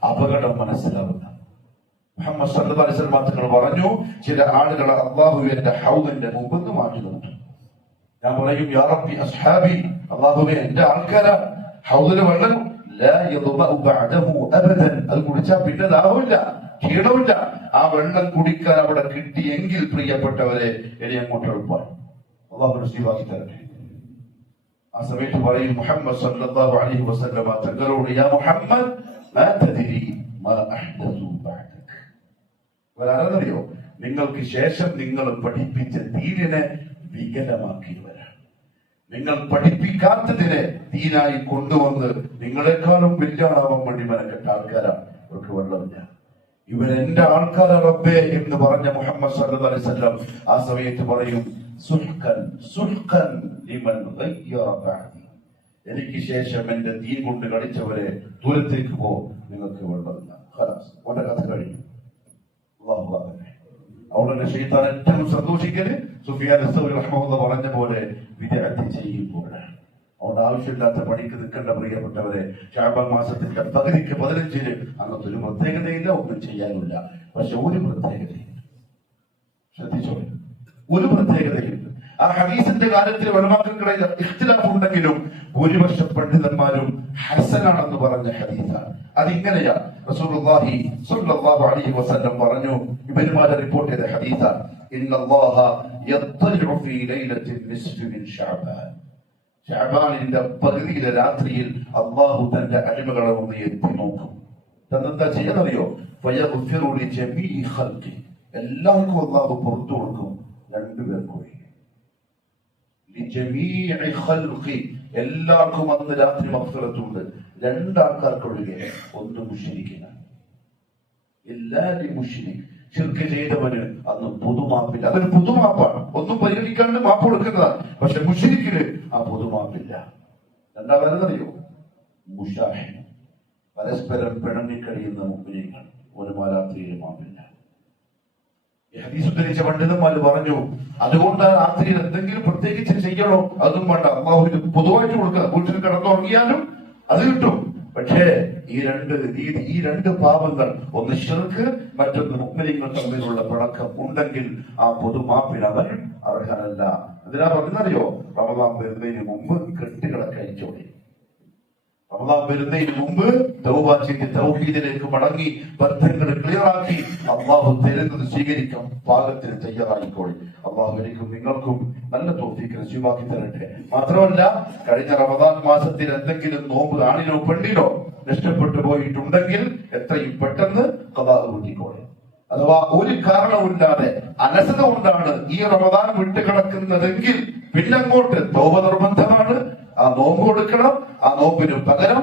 അപകടം മനസ്സിലാവുന്നത്. മുഹമ്മദ് സല്ലല്ലാഹു അലൈഹി വസല്ലം തങ്ങൾ പറഞ്ഞു, ചില ആളുകൾ അല്ലാഹുവിന്റെ ഹൗദിന്റെ മുമ്പ് മാറ്റി നിർത്തും. ഞാൻ പറയും, യാ റബ്ബി അസ്ഹാബി, അല്ലാഹുവേ എന്റെ ആൾക്കാരാണ്. ഹൗദിലെ വെള്ളം ലാ യദ്മഉ ബഅദഹു അബദൻ, അത് കുടിച്ചാൽ പിന്നെ ദാഹമില്ല, ക്ഷീണമില്ല. ആ വെള്ളം കുടിക്കാൻ അവിടെ കിട്ടിയെങ്കിൽ പ്രിയപ്പെട്ടവരെ ഇനി അങ്ങോട്ട് എളുപ്പമാണ്. അല്ലാഹു നസീബാക്കി തരട്ടെ. ആ സമയത്ത് പറയും മുഹമ്മദ് സല്ലല്ലാഹു അലൈഹി വസല്ലമ തങ്ങളോട്, യാ മുഹമ്മദ് മാ തദ്രി മാ അഹ്ദസു ബഅദക. വരാറിയോ, നിങ്ങൾക്ക് ശേഷം നിങ്ങൾ പഠിപ്പിച്ച ദീനിനെ വികലമാക്കിയവരാണ്. നിങ്ങൾ പഠിപ്പിക്കാത്തതിനെ ദീനായി കൊണ്ടുവന്ന് നിങ്ങളെക്കാളും വലിയ ആളാവാൻ വേണ്ടി മെനക്കെട്ട ആൾക്കാരാണ്. അവർക്ക് വെള്ളമില്ല. ഇവരെന്റെ ആൾക്കാരാ റബ്ബേ എന്ന് പറഞ്ഞ മുഹമ്മദ് സല്ലല്ലാഹു അലൈഹി വസല്ലം ആ സമയത്ത് പറയും, സുഹ്കൻ സുഹ്കൻ ലിമൻ ഗയ്യറ ബഅദി. എനിക്ക് ശേഷം എന്റെ ദീൻ കൊണ്ട് കളിച്ചവരെ ദൂരത്തേക്ക് പോ, നിങ്ങൾക്ക് വെള്ളമില്ല. ഖലാസ്, അവന്റെ കഥ കഴിഞ്ഞു. അല്ലാഹു അക്ബർ. അവിടെ ശൈത്താൻ ഏറ്റവും സന്തോഷിക്കല് സുഫിയാൻ അസ്സൗരി റഹ്മഹുല്ലാഹ് പറഞ്ഞ പോലെ വിദഅത്ത് ചെയ്യുമ്പോഴാണ്. അവിടെ ആവശ്യമില്ലാത്ത പണിക്ക് നിൽക്കേണ്ട പ്രിയപ്പെട്ടവരെ, ശഅബാൻ മാസത്തിന്റെ പകുതിക്ക് 15-ന് അങ്ങനത്തെ ഒരു പ്രത്യേകതയില്ല, ഒന്നും ചെയ്യാനില്ല. പക്ഷെ ഒരു പ്രത്യേകതയുണ്ട്, ശ്രദ്ധിച്ചോ, ഒരു പ്രത്യേകതയുണ്ട്. ആ ഹദീസിന്റെ കാര്യത്തിൽ ഉലമാക്കളിൽ ഇഖ്തിലാഫ് ഉണ്ടെങ്കിലും ഭൂരിപക്ഷം പണ്ഡിതന്മാരും ഹസനാണെന്ന് പറഞ്ഞ ഹദീസാണ്. അതിങ്ങനെയാ, റസൂലുള്ളാഹി സ്വല്ലല്ലാഹു അലൈഹി വസല്ലം പറഞ്ഞു, ഇബ്നു മാജ റിപ്പോർട്ട് ചെയ്ത ഹദീസാണ്, ഇന്നല്ലാഹ യത്ലിഉ ഫീ ലൈലത്തിൽ നിസ്ഫി മിൻ ശഅബാൻ. ശഅബാനിന്റെ പകുതിയിലെ രാത്രിയിൽ അല്ലാഹു തന്റെ അടിമകളെ ഒന്ന് എത്തി നോക്കും. എന്താ ചെയ്യാന്നറിയോ? ഫയഗ്ഫിറു ലിജമീഇ ഖൽഖി. എല്ലാവർക്കും അല്ലാഹു പുറത്തു കൊടുക്കും, രണ്ടുപേർക്കും ലിജമീഇ ഖൽഖി. എല്ലാവർക്കും അന്ന് രാത്രി മഗ്ഫിറത്തുണ്ട്. രണ്ടാൾക്കാർക്കൊഴികെ, ഒന്ന് മുശ്രിക്കിനാണ്. എല്ലാ മുശ്രിക്, ശിർക്ക് ചെയ്തവന് അന്ന് പൊതുമാപ്പില്ല. അതൊരു പൊതുമാപ്പാണ്, ഒന്നും പരിഗണിക്കാണ്ട് മാപ്പ് കൊടുക്കുന്നതാണ്. പക്ഷെ മുശ്രിക്കിന് ആ പൊതുമാപ്പില്ല. രണ്ടാമതെന്നറിയോ? മുശാഹിൻ, പരസ്പരം പിണങ്ങിക്കഴിയുന്ന മുഅ്മിനീങ്ങൾ, ഒരു രാത്രിയിൽ മാപ്പില്ല. ഹദീസ് ഉദ്ധരിച്ച പണ്ഡിതന്മാർ പറഞ്ഞു, അതുകൊണ്ട് രാത്രിയിൽ എന്തെങ്കിലും പ്രത്യേകിച്ച് ചെയ്യണോ? അതും വേണ്ട, അല്ലാഹുവിന് പൊതുവായിട്ട് കൊടുക്കുക. വീട്ടിൽ കിടന്നുറങ്ങിയാലും അത് കിട്ടും. പക്ഷേ ഈ രണ്ട് പാപങ്ങൾ, ഒന്ന് ശിർക്ക്, മറ്റൊന്ന് മുഅ്മിനീങ്ങൾ തമ്മിലുള്ള പിണക്കം ഉണ്ടെങ്കിൽ ആ പൊതുമാപ്പിന് അവൻ അർഹനല്ല. എന്തിനാ പറഞ്ഞറിയോ? റമദാൻ വരുന്നതിന് മുമ്പ് കെട്ടുകളൊക്കെ അയച്ചോളി. റമദാൻ വരുന്നതിന് മുമ്പ് തൗബ ചെയ്ത് തൗഹീദിലേക്ക് മടങ്ങി ബന്ധങ്ങൾ ക്ലിയറാക്കി അല്ലാഹു തരുന്നത് സ്വീകരിക്കാൻ പാകത്തിന് തയ്യാറായിക്കോളി. അല്ലാഹു എനിക്കും നിങ്ങൾക്കും നല്ല തൗഫീഖ് നസീബാക്കി തരട്ടെ. മാത്രമല്ല, കഴിഞ്ഞ റമദാൻ മാസത്തിൽ എന്തെങ്കിലും നോമ്പ് ആണിനോ പെണ്ണിനോ നഷ്ടപ്പെട്ടു പോയിട്ടുണ്ടെങ്കിൽ എത്രയും പെട്ടെന്ന് ഖദാ വീട്ടിക്കോളി. അഥവാ ഒരു കാരണവുമില്ലാതെ അലസത കൊണ്ടാണ് ഈ റമദാൻ വിട്ടുകിടക്കുന്നതെങ്കിൽ പിന്നങ്ങോട്ട് തൗബ നിർബന്ധമാണ്. ആ നോമ്പ് കൊടുക്കണം. ആ നോമ്പിന് പകരം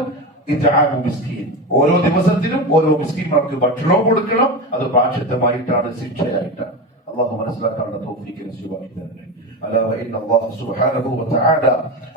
ഇത്ആമു മിസ്കീൻ, ഓരോ ദിവസത്തിലും ഓരോ മിസ്കീന്മാർക്ക് ഭക്ഷണവും കൊടുക്കണം. അത് പ്രായശ്ചിത്തമായിട്ടാണ്, ശിക്ഷയായിട്ടാണ്. അല്ലാഹു മനസ്സിലാക്കാനുള്ള തൗഫീഖ് നസീബാക്കി തരട്ടെ. ألا وإن الله سبحانه وتعالى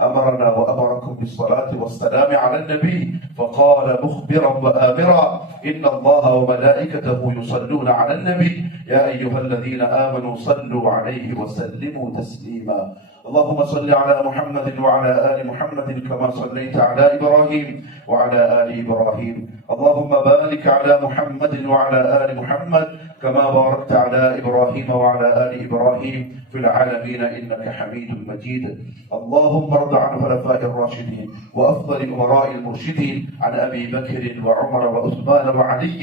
أمرنا وأمركم بالصلاة والسلام على النبي فقال مخبرا وآمرا إن الله وملائكته يصلون على النبي يا أيها الذين آمنوا صلوا عليه وسلموا تسليما. اللهم صل على محمد وعلى آل محمد كما صليت على إبراهيم وعلى آل إبراهيم. اللهم بارك على محمد وعلى آل محمد كما باركت على إبراهيم وعلى آل إبراهيم في العالمين إنك حميد مجيد. اللهم ارض عن الخلفاء الراشدين وأفضل الأمراء المرشدين عن أبي بكر وعمر وعثمان وعلي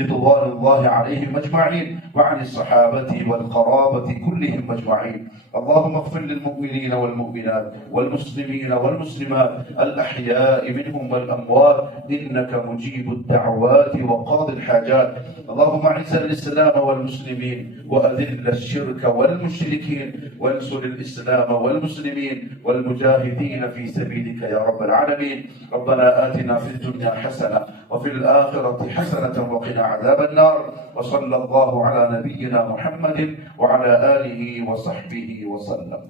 رضوان الله عليهم أجمعين وعن الصحابة والقرابة كلهم أجمعين. اللهم اغفر للمؤمنين والمؤمنات والمسلمين والمسلمات الأحياء منهم والأموات إنك مجيب الدعوات وقاضي الحاجات. اللهم أعز الإسلام والمسلمين وأذل الشرك والمشركين وانصر الإسلام والمسلمين والمجاهدين في سبيلك يا رب العالمين. ربنا آتنا في الدنيا حسنة وفي الآخرة حسنة وقنا عذاب النار. وصلى الله على نبينا محمد وعلى آله وصحبه وسلم.